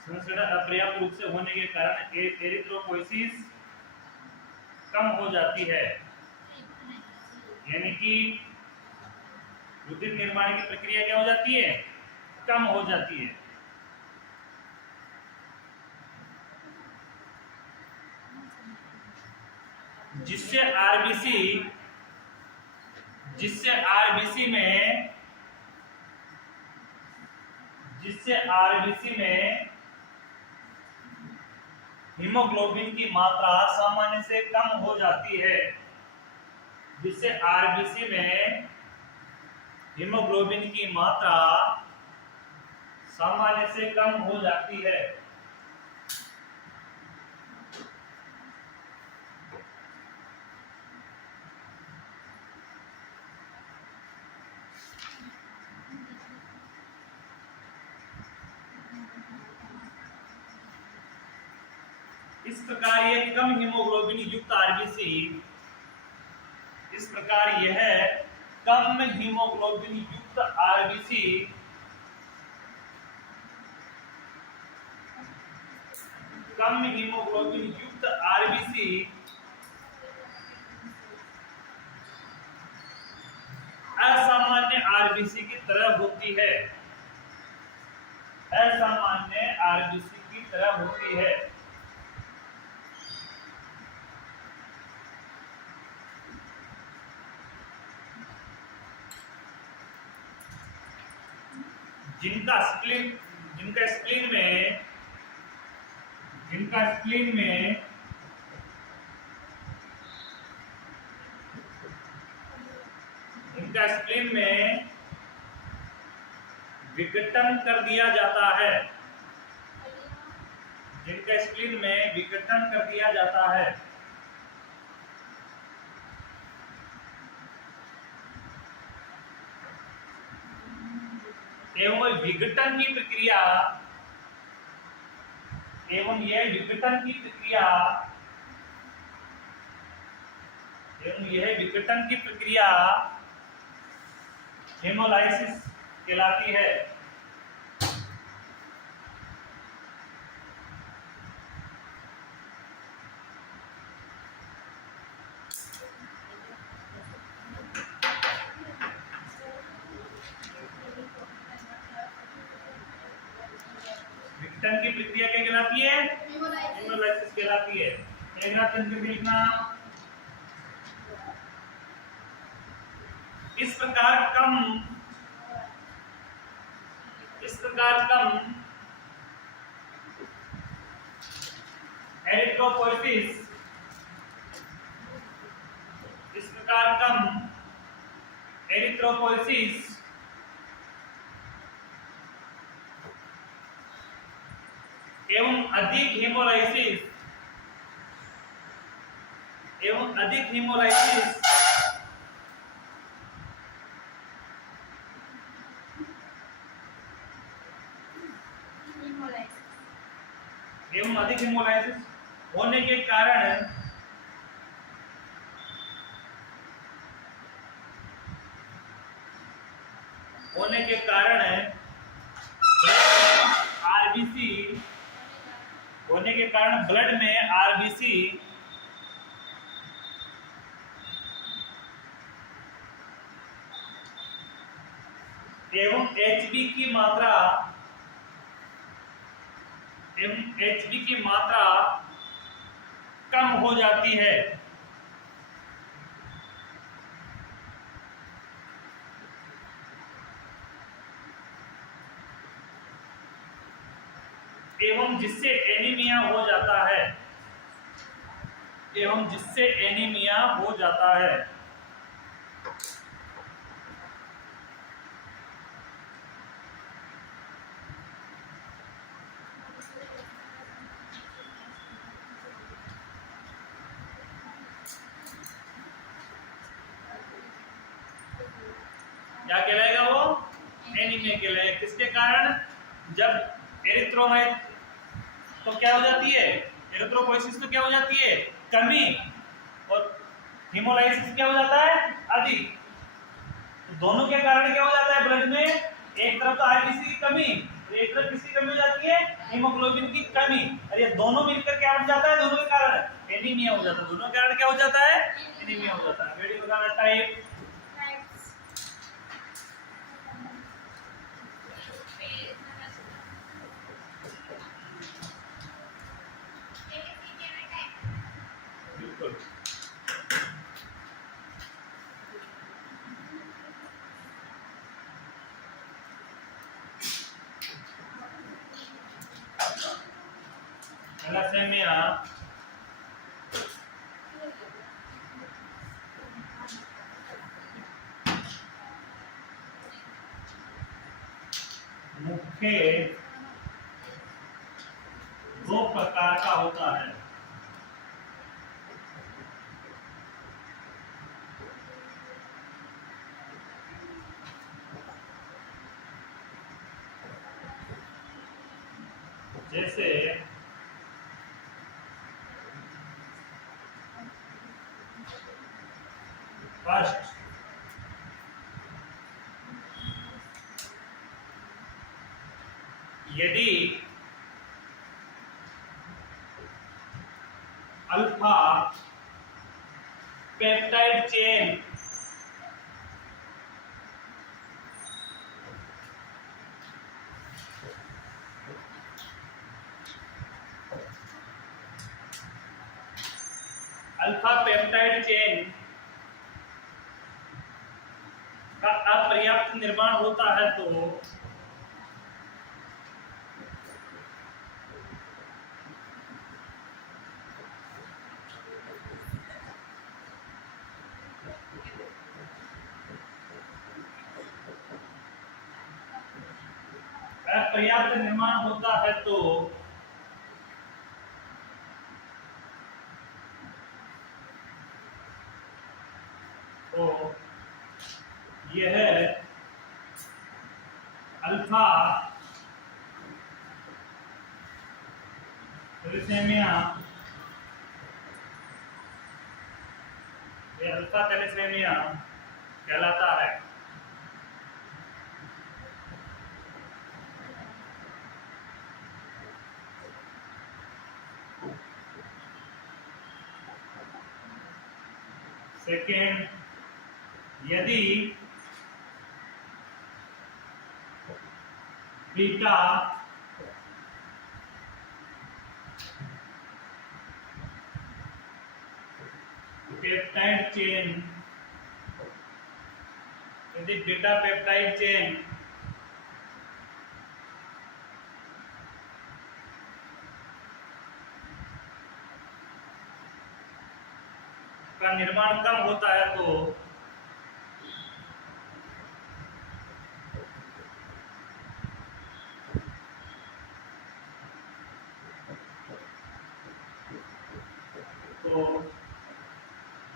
संश्लेषण अपर्याप्त रूप से होने के कारण एरिथ्रोपोइसिस कम हो जाती है, यानी कि रुधिर निर्माण की प्रक्रिया क्या हो जाती है? कम हो जाती है। जिससे आरबीसी में हीमोग्लोबिन की मात्रा सामान्य से कम हो जाती है, जिससे आरबीसी में हीमोग्लोबिन की मात्रा सामान्य से कम हो जाती है। इस प्रकार ये कम हीमोग्लोबिन युक्त आरबीसी कम हीमोग्लोबिन युक्त आरबीसी कम हीमोग्लोबिन युक्त आरबीसी असामान्य आरबीसी की तरह होती है, असामान्य आरबीसी की तरह होती है। जिनका स्प्लीन में विघटन कर दिया जाता है, जिनका स्प्लीन में विघटन कर दिया जाता है, एवं विघटन की प्रक्रिया हेमोलाइसिस कहलाती है। विघटन की प्रक्रिया क्या कहलाती है? हेमोलाइसिस कहलाती है। एक चंद्र लिखना। इस प्रकार कम एरिथ्रोपोइसिस एवं अधिक हेमोलाइसिस होने के कारण ब्लड में आरबीसी एवं एचबी की मात्रा कम हो जाती है। एवं जिससे एनीमिया हो जाता है। क्या कहलाएगा वो? एनीमिया कहलाएगा। किसके कारण? जब एरिथ्रोमाइट तो क्या हो जाती है? एरिथ्रोपोइसिस तो क्या हो जाती है? कमी, और हेमोलाइसिस क्या हो जाता है? अधिक। तो दोनों के कारण क्या हो जाता है ब्लड में? एक तरफ तो आरबीसी की कमी, एक तरफ किसकी कमी हो जाती है? हीमोग्लोबिन की कमी। और ये दोनों मिलकर क्या हो जाता है? दोनों के कारण एनीमिया हो जाता है। दोनों के कारण क्या हो जाता है? एनीमिया हो जाता है। वीडियो बताना टाइप थैलेसेमिया मुख्य दो प्रकार का होता है। जैसे फर्स्ट यदि अल्फा पेप्टाइड चेन का अपर्याप्त निर्माण होता है तो पर्याप्त निर्माण होता है तो यह अल्फा थैलेसेमिया कहलाता है। सेकेंड, यदि बीटा पेप्टाइड चेन का निर्माण कम होता है तो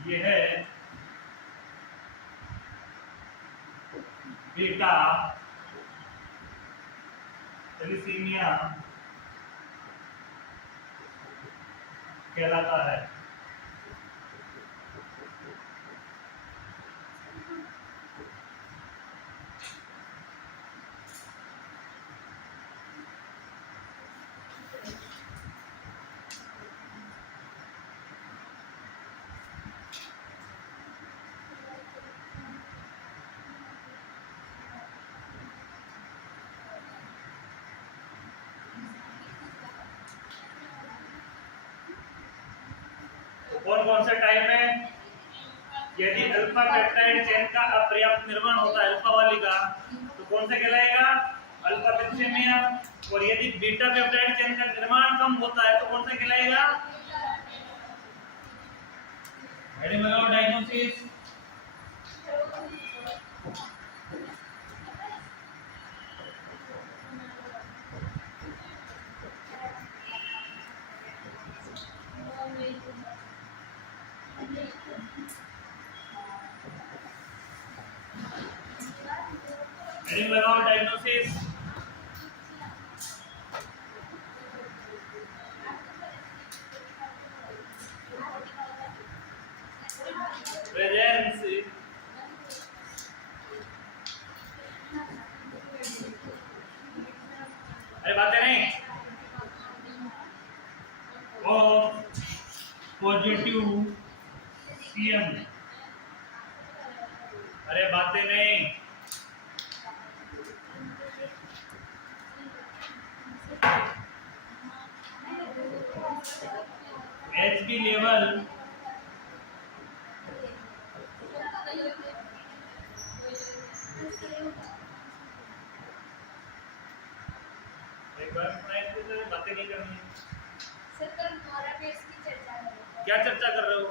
यह बीटा थैलेसीमिया कहलाता है। कौन कौन से टाइप है? यदि अल्फा पेप्टाइड चेन का अपर्याप्त निर्माण होता है अल्फा वाली का तो कौन सा कहलाएगा? Alpha thalassaemia. और यदि बीटा पेप्टाइड चेन का निर्माण कम होता है तो कौन सा कहलाएगा? हेडिंग लगाओ डायग्नोसिस। हेडिंग लगाओ डायग्नोसिस। प्रेजेंस अरे बातें नहीं ऑफ पॉजिटिव सीएम। अरे बातें नहीं एचबी लेवल एक बार बातें नहीं करनी। क्या चर्चा कर रहे हो?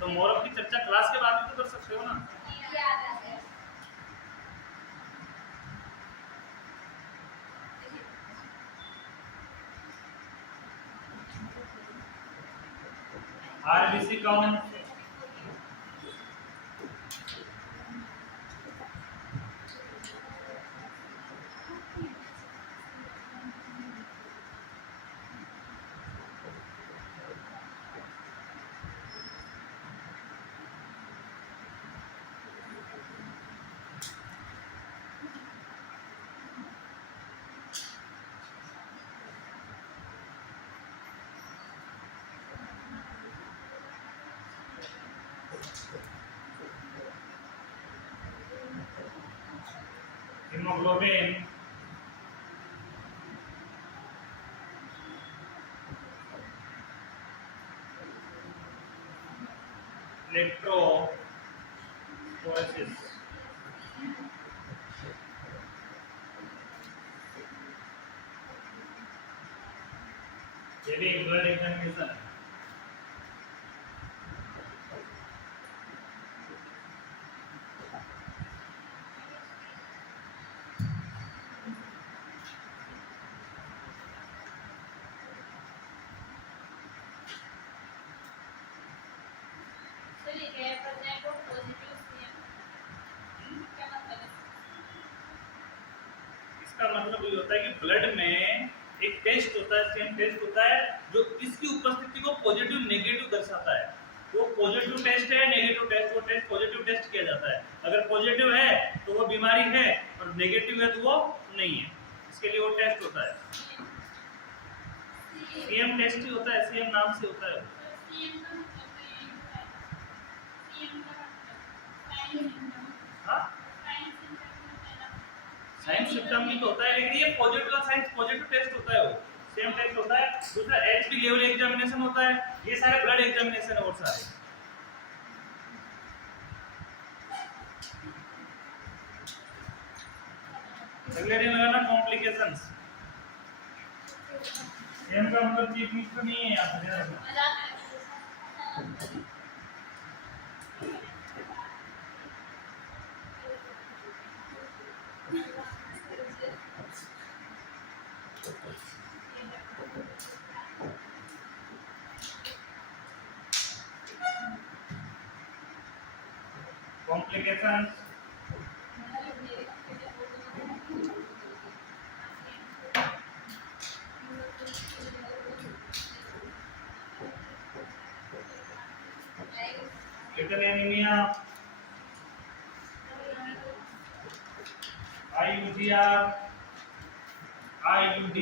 तो मोरब की चर्चा क्लास के बाद भी तो कर सकते हो ना। RBC count hemoglobin, electrophoresis. ये भी एक ब्लड एग्जामिनेशन है। सर ये represent of positive CM क्या मतलब है? इसका मतलब ये होता है कि ब्लड में एक टेस्ट होता है, सेम टेस्ट होता है जो इसकी उपस्थिति को पॉजिटिव नेगेटिव दर्शाता है। वो पॉजिटिव टेस्ट है, नेगेटिव टेस्ट, वो टेस्ट पॉजिटिव टेस्ट किया जाता है। अगर पॉजिटिव है तो वो बीमारी है और नेगेटिव है तो वो नहीं है। इसके लिए वो टेस्ट होता है। सीएम टेस्ट ही होता है, सीएम नाम से होता है। CM का मतलब ये होता है CM का मतलब हाँ, साइंस सिस्टम भी तो होता है, लेकिन ये पॉजिटिव साइंस पॉजिटिव टेस्ट होता है, वो सेम टेस्ट होता है। दूसरा एचबी लेवल एग्जामिनेशन होता है। ये सारे ब्लड एग्जामिनेशन है और सारे। अगले दिन लगाना कॉम्प्लिकेशंस। सेम का मतलब चीफ मिनिस्टर नहीं है यहाँ पे। Complications little anaemia, IUDR, IUD।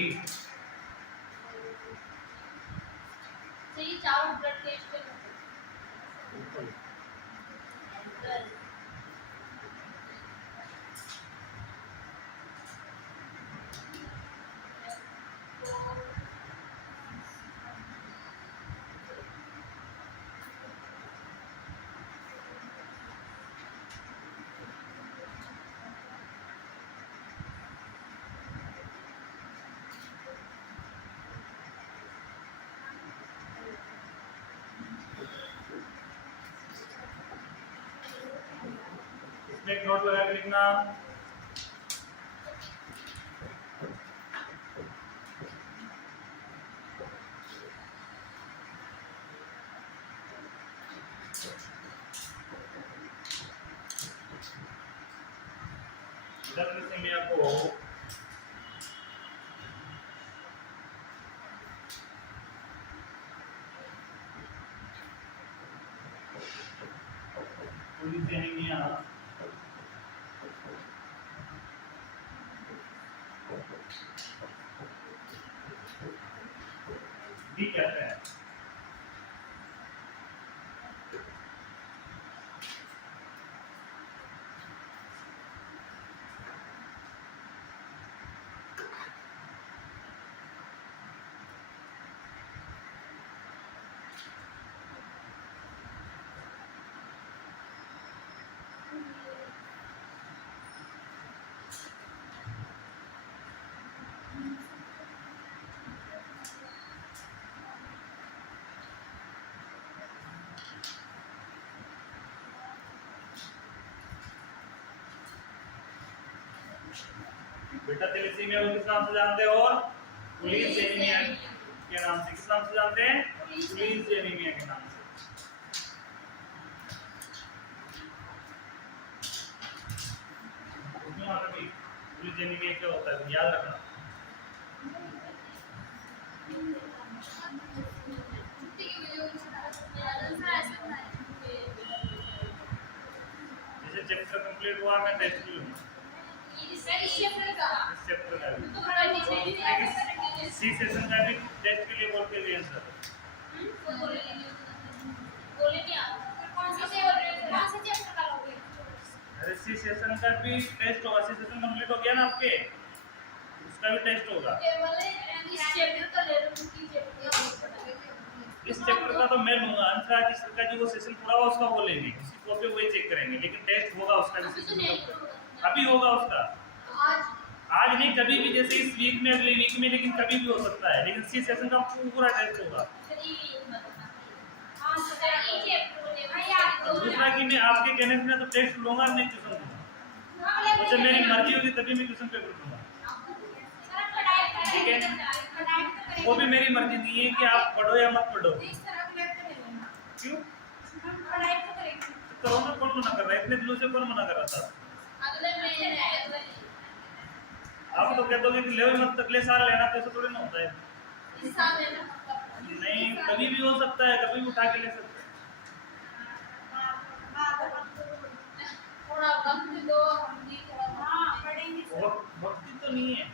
ये चारों ब्लड टेस्ट पे इसमें एक नोट लगा के लिखना। इधर से मैं आपको पुलिस एनीमिया, भी कहते हैं। बेटा थैलेसीमिया को किस नाम से जानते हो? और पुलिस एनीमिया के नाम से। किस नाम से जानते हैं? पुलिस एनीमिया के नाम से। पुलिस एनीमिया क्या होता है याद रखना। जैसे चैप्टर कंप्लीट हुआ मैं टेस्ट भी लूंगा इस चैप्टर का भी। सी सेशन का भी टेस्ट के लिए बोल के लिए सर। अरे सी सेशन का भी टेस्ट होगा। सी सेशन कंप्लीट हो गया ना आपके, उसका भी टेस्ट होगा। इस चैप्टर का ले लो, क्योंकि इस चैप्टर का तो मैं लूंगा, अंतराज का जो वो सेशन पूरा हुआ उसका वो लेंगे, किसी को पे वही चेक करेंगे, लेकिन टेस्ट होगा उसका भी सेशन का। अभी होगा उसका, आज नहीं कभी भी, जैसे इस वीक में अगले वीक में, लेकिन कभी भी हो सकता है, लेकिन सी सेशन का पूरा टेस्ट होगा। दूसरा कि मैं आपके कहने से तो टेस्ट लूंगा नहीं, ट्यूशन दूंगा, जब मेरी मर्जी होगी तभी मैं ट्यूशन पेपर दूंगा, ठीक है। वो भी मेरी मर्जी नहीं है कि आप पढ़ो या मत पढ़ो। क्यों करो ना, कौन मना कर रहा है? इतने दिनों से कौन मना कर रहा था? आप तो कह दोगे कि ले मत, अगले साल लेना, तो ऐसा थोड़ी ना होता है। नहीं, कभी भी हो सकता है, कभी भी उठा के ले सकते हैं। भक्ति तो नहीं है।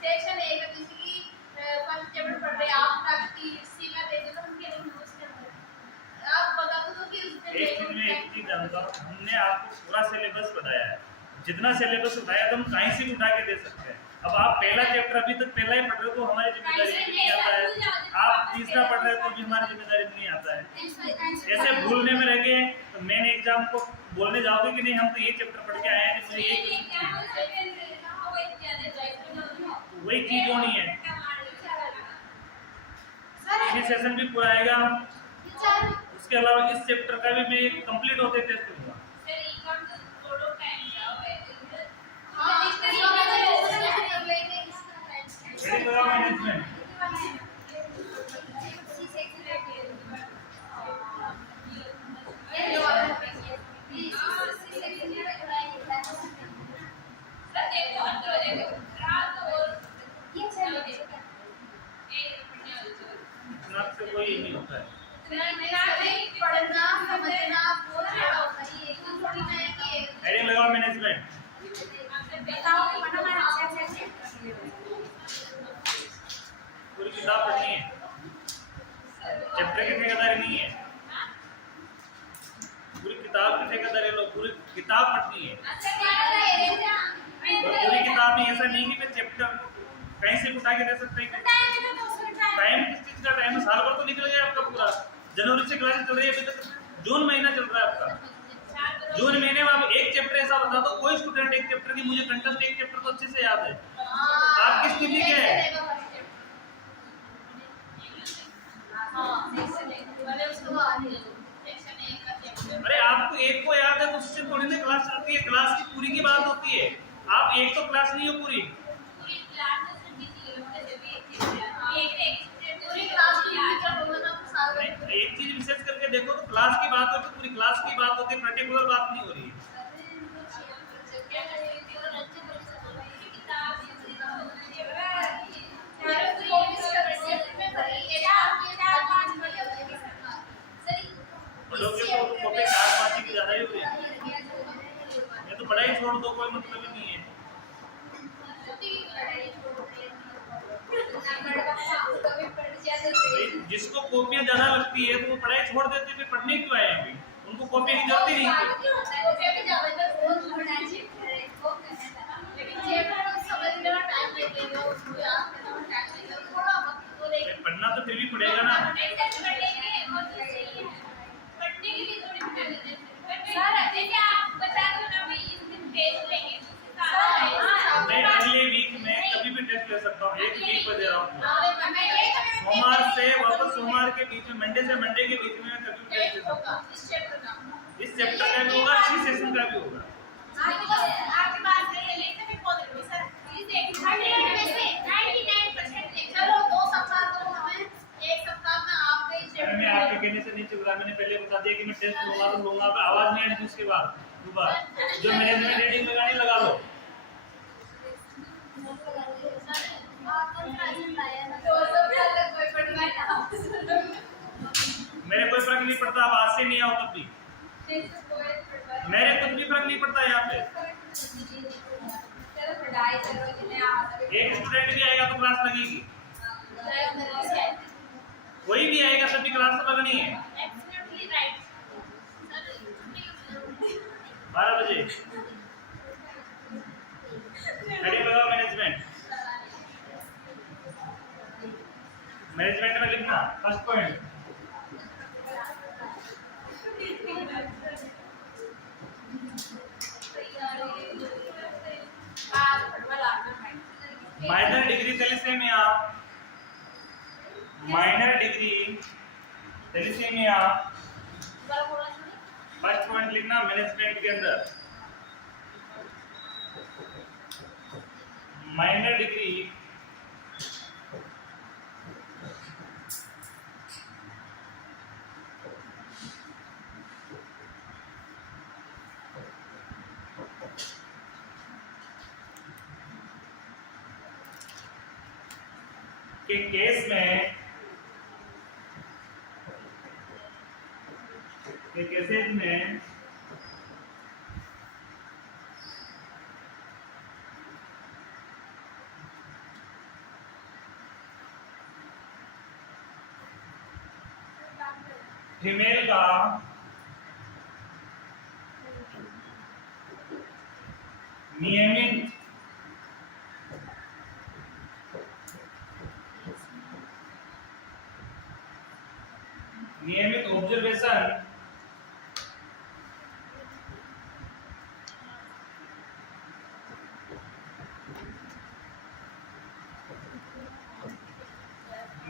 सेक्शन 1 किसी की फर्स्ट चैप्टर पढ़ रहे आप, ताकि सी में देख लो उनके नोट्स के अंदर आप बता दो कि एक चीज जानता हूँ, हमने आपको पूरा सिलेबस बताया है, जितना सिलेबस बताया तो हम कहीं से भी उठा के दे सकते हैं। अब आप पहला चैप्टर अभी तक पहला ही पढ़ रहे हो तो हमारी जिम्मेदारी नहीं आता है, आप तीसरा पढ़ रहे हो तो भी हमारी जिम्मेदारी नहीं आता है। ऐसे भूलने में रह गए तो मेन एग्जाम को बोलने जाओगे कि नहीं हम तो ये चैप्टर पढ़ के आए हैं, मुझे ये वही चीज होनी है। ये सेशन भी पूरा आएगा, उसके अलावा इस चैप्टर का भी मैं कंप्लीट होते टेस्ट दूंगा। मैनेजमेंट से कोई नहीं होता है। पढ़ना समझना वो थोड़ा होता है, ये थोड़ी ना है कि हेडिंग लगाओ मैनेजमेंट। पूरी किताब पढ़नी है, चैप्टर की ठेकेदारी नहीं है, पूरी किताब की ठेकेदारी लो, पूरी किताब पढ़नी है। और पूरी किताब में ऐसा नहीं कि मैं चैप्टर कहीं से उठा के दे सकते हैं। टाइम किस चीज का टाइम है? साल भर तो निकल गया आपका पूरा। जनवरी से क्लास चल रही है, अभी तक जून महीना चल रहा है आपका। जून महीने में आप एक चैप्टर ऐसा बता दो, कोई स्टूडेंट एक चैप्टर की, मुझे कंटेंट एक चैप्टर तो अच्छे से याद है, आपकी स्थिति क्या है? अरे आपको एक को याद है तो उससे थोड़ी ना क्लास चलती है, क्लास की पूरी की बात होती है। आप एक तो क्लास नहीं हो पूरी, एक चीज विशेष करके देखो तो क्लास की बात हो तो पूरी क्लास की बात होती है, पर्टिकुलर बात नहीं हो रही है। की ज्यादा ही हुई, ये तो पढ़ाई छोड़ दो, कोई मतलब ही नहीं है। जिसको कॉपियां ज्यादा लगती है तो वो पढ़ाई छोड़ देते, फिर पढ़ने क्यों आए अभी? उनको कॉपियां की जरूरत ही नहीं थी। पढ़ना तो फिर भी पड़ेगा ना। मैं अगले वीक में कभी भी टेस्ट ले सकता हूँ, एक वीक पर दे रहा हूँ। सोमवार से वापस सोमवार के बीच में, मंडे से मंडे के बीच में कभी भी टेस्ट ले सकता हूँ। इस चैप्टर का भी होगा, इसी सेशन का भी होगा। मैं आपके कहने से नहीं चल रहा, मैंने पहले बता दिया कि मैं टेस्ट लूंगा तो लूंगा, पर आवाज नहीं आनी उसके बाद दोबारा जो मैनेजमेंट रीडिंग लगानी लगा लो। मेरे कोई फर्क नहीं पड़ता, आप आज से नहीं आओ तब भी मेरे कुछ भी फर्क नहीं पड़ता। यहाँ पे एक स्टूडेंट भी आएगा तो क्लास लगेगी, कोई भी आएगा तभी क्लास तो लगनी है। 12 बजे हेडिंग लगाओ मैनेजमेंट। मैनेजमेंट में लिखना first point minor degree thalassaemia. Minor degree thalassaemia first point लिखना मैनेजमेंट के अंदर। माइनर डिग्री के केस में के केसेस में फीमेल का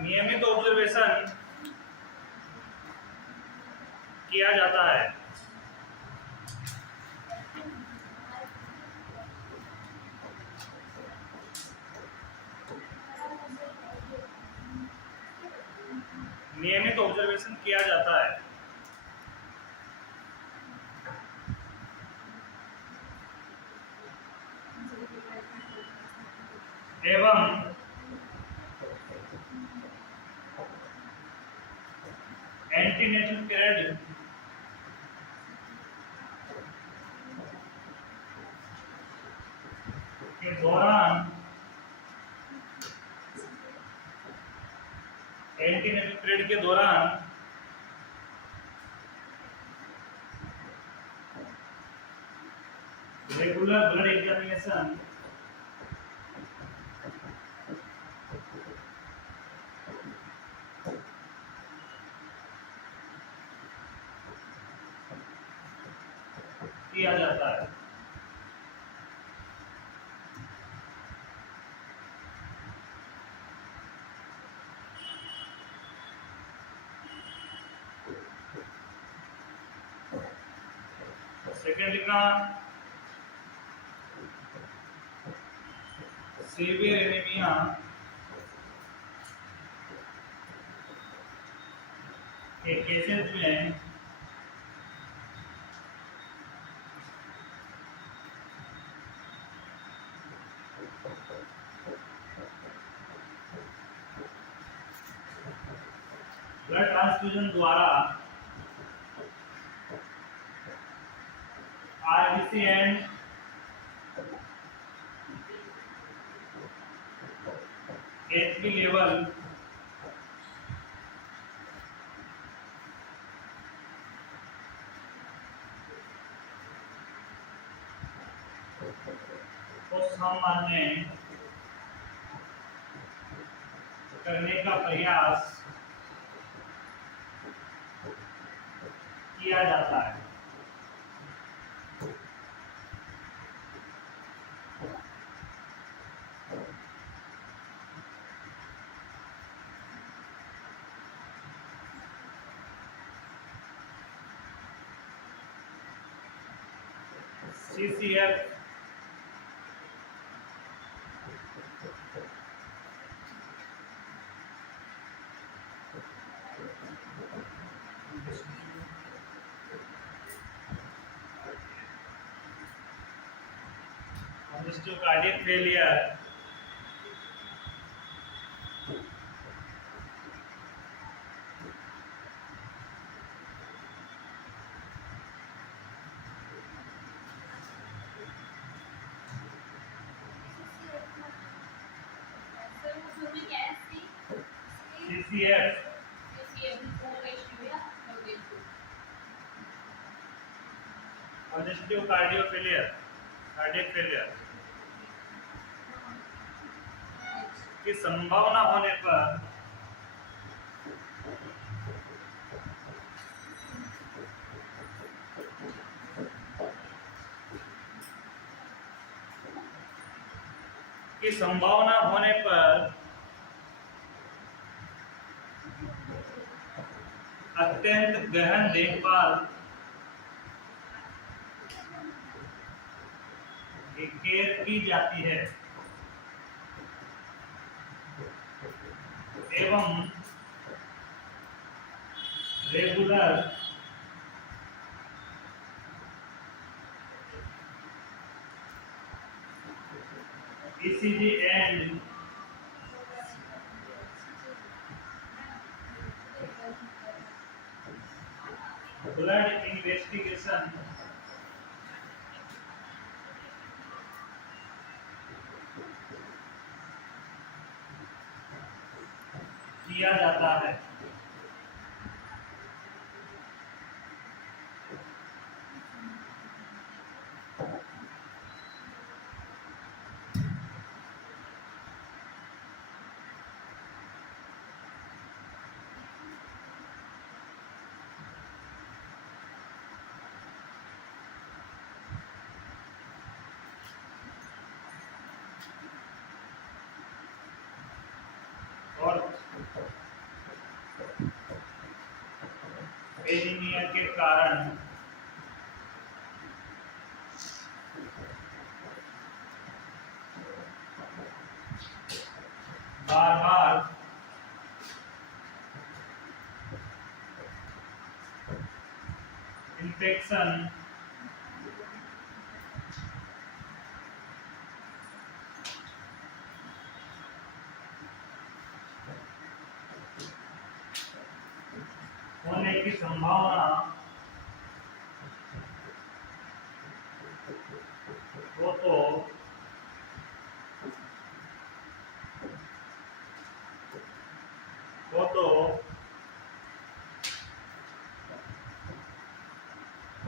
नियमित ऑब्जर्वेशन किया जाता है। नियमित ऑब्जर्वेशन किया जाता है एवं एंटीनेटल पीरियड के दौरान एंटीनेटल पीरियड के दौरान रेगुलर ब्लड एग्जामिनेशन किया जाता है। सेकेंड लिखना सीवियर एनीमिया के केसेस में ब्लड ट्रांसफ्यूजन द्वारा आरबीसी एंड एचबी लेवल को सामान्य करने का प्रयास किया जाता है। CCF congestive cardiac failure CCF congestive congestive cardio failure, cardiac failure की संभावना होने पर अत्यंत गहन देखभाल की केयर की जाती है एवं regular ECG and blood investigation किया जाता है। और एनीमिया के कारण बार बार इन्फेक्शन होने की संभावना हो तो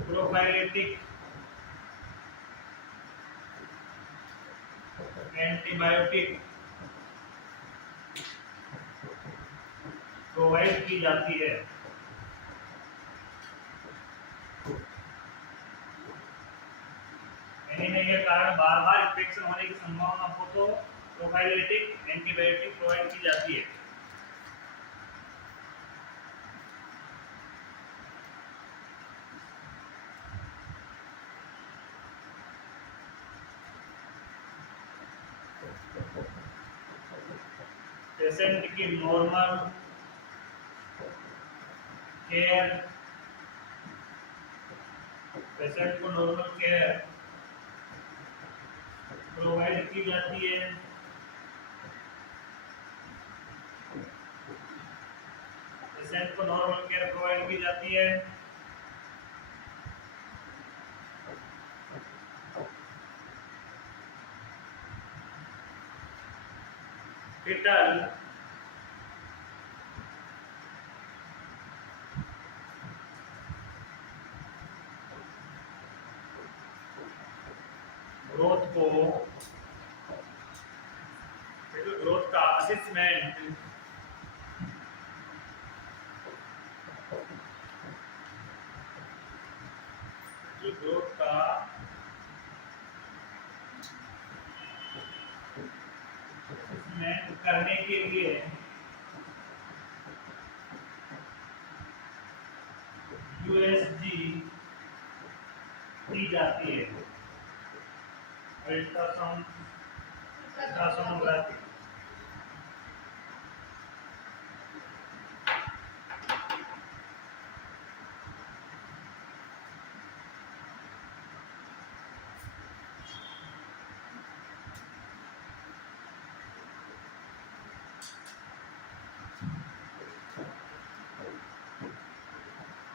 प्रोफाइलेटिक एंटीबायोटिक प्रोवाइड की जाती है। एनीमिया के कारण बार बार इन्फेक्शन होने की संभावना हो तो प्रोफाइलेटिक एंटीबायोटिक प्रोवाइड की जाती है। पेशेंट की नॉर्मल केयर, पेशेंट को नॉर्मल केयर प्रोवाइड की जाती है। पेशेंट को नॉर्मल केयर प्रोवाइड की जाती है। फिटल ग्रोथ को, ग्रोथ का असेसमेंट ग्रोथ का असेसमेंट करने के लिए यूएसजी दी जाती है, अल्ट्रासोनोग्राफी।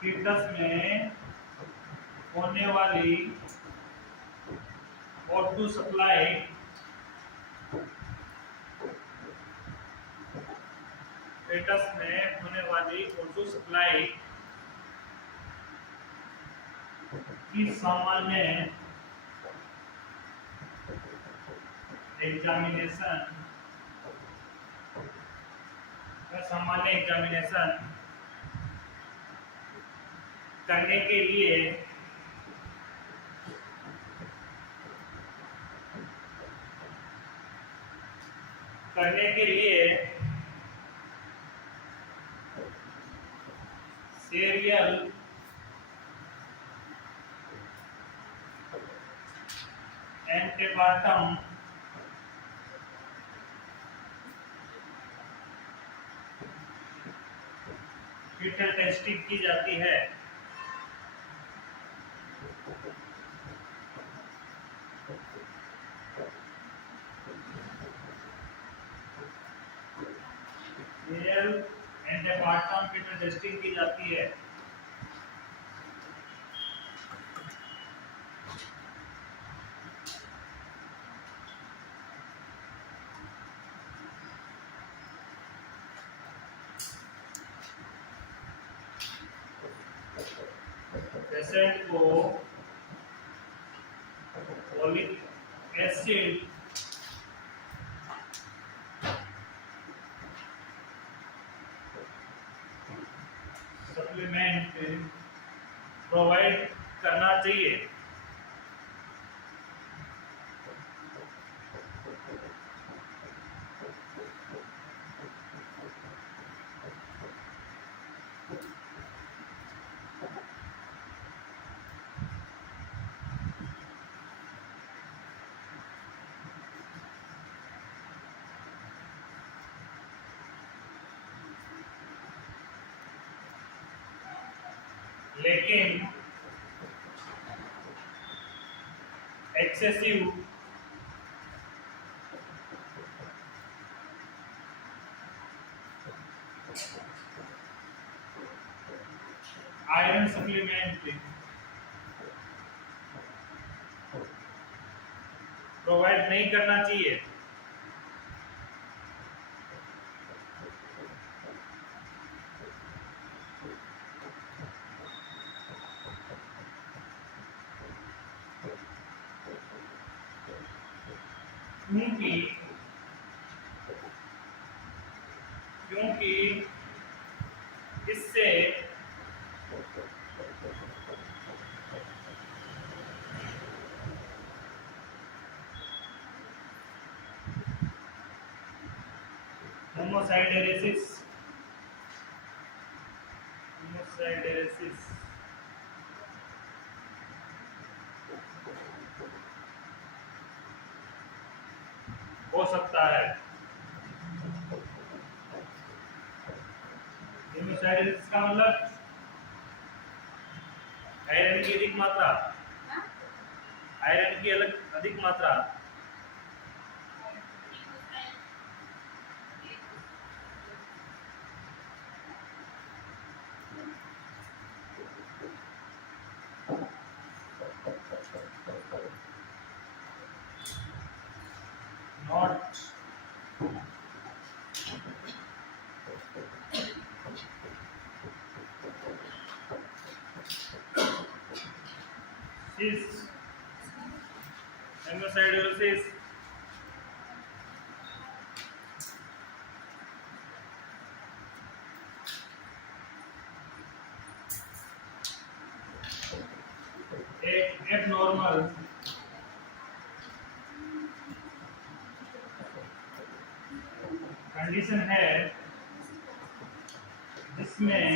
फीटस में होने वाली O2 सप्लाई फीटस में होने वाली O2 सप्लाई इस सामान्य एग्जामिनेशन करने के लिए सीरियल एंटीपार्टम फीटल टेस्टिंग की जाती है। सीरियल एंटीपार्टम फीटल टेस्टिंग की जाती है। पेशेंट को फोलिक एसिड सप्लीमेंट प्रोवाइड करना चाहिए। लेकिन एक्सेसिव आयरन सप्लीमेंट प्रोवाइड नहीं करना चाहिए। क्योंकि इससे हेमोसाइडेरेसिस हो सकता है। हेमोसाइडेरेसिस का मतलब आयरन की अधिक मात्रा, आयरन की अधिक मात्रा। Not this हेमोसाइडोसिस एक एबनॉर्मल कंडीशन है जिसमें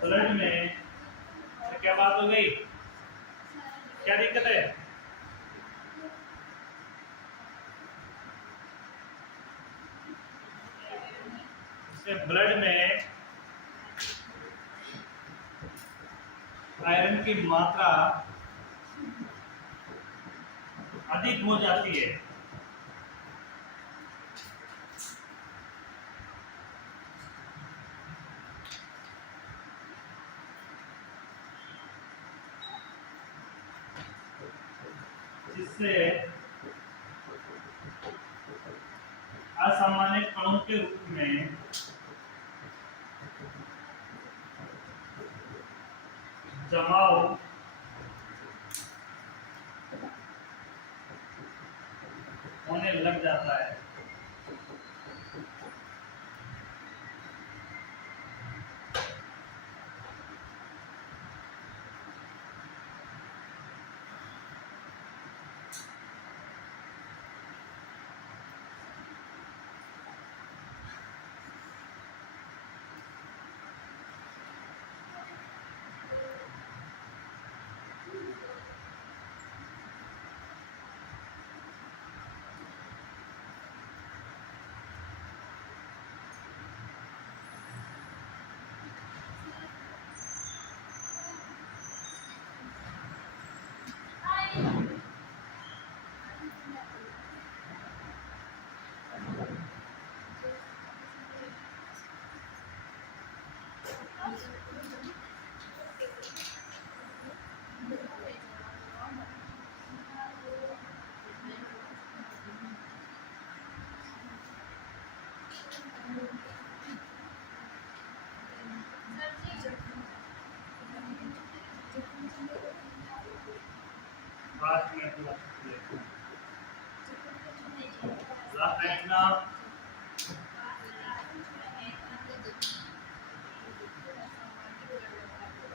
ब्लड में क्या बात हो गई, क्या दिक्कत है? ब्लड में आयरन की मात्रा अधिक हो जाती है। जिससे असामान्य कणों के रूप में जमाव होने लग जाता है।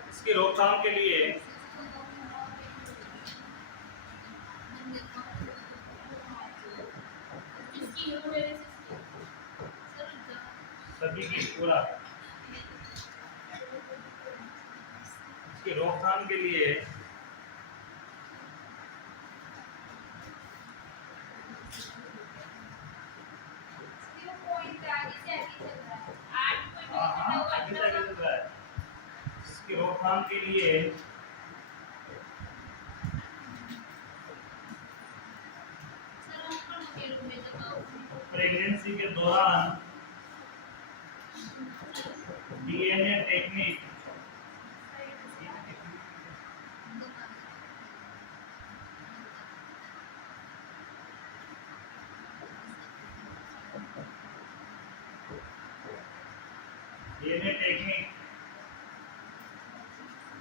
इसकी रोकथाम के लिए सभी की पूरा इसकी रोकथाम के लिए इसकी रोकथाम के लिए प्रेगनेंसी के दौरान डीएनए टेक्निक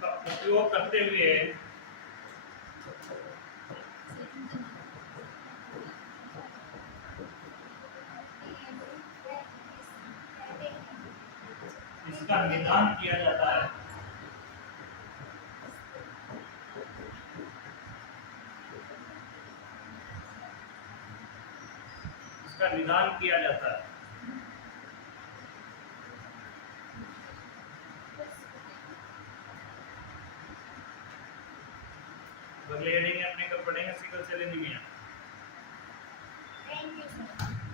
का उपयोग करते हुए इसका निदान किया जाता है। इसका निदान किया जाता है। अगले हेडिंग में अपने कल पढ़ेंगे sickle cell anaemia. Thank you, sir.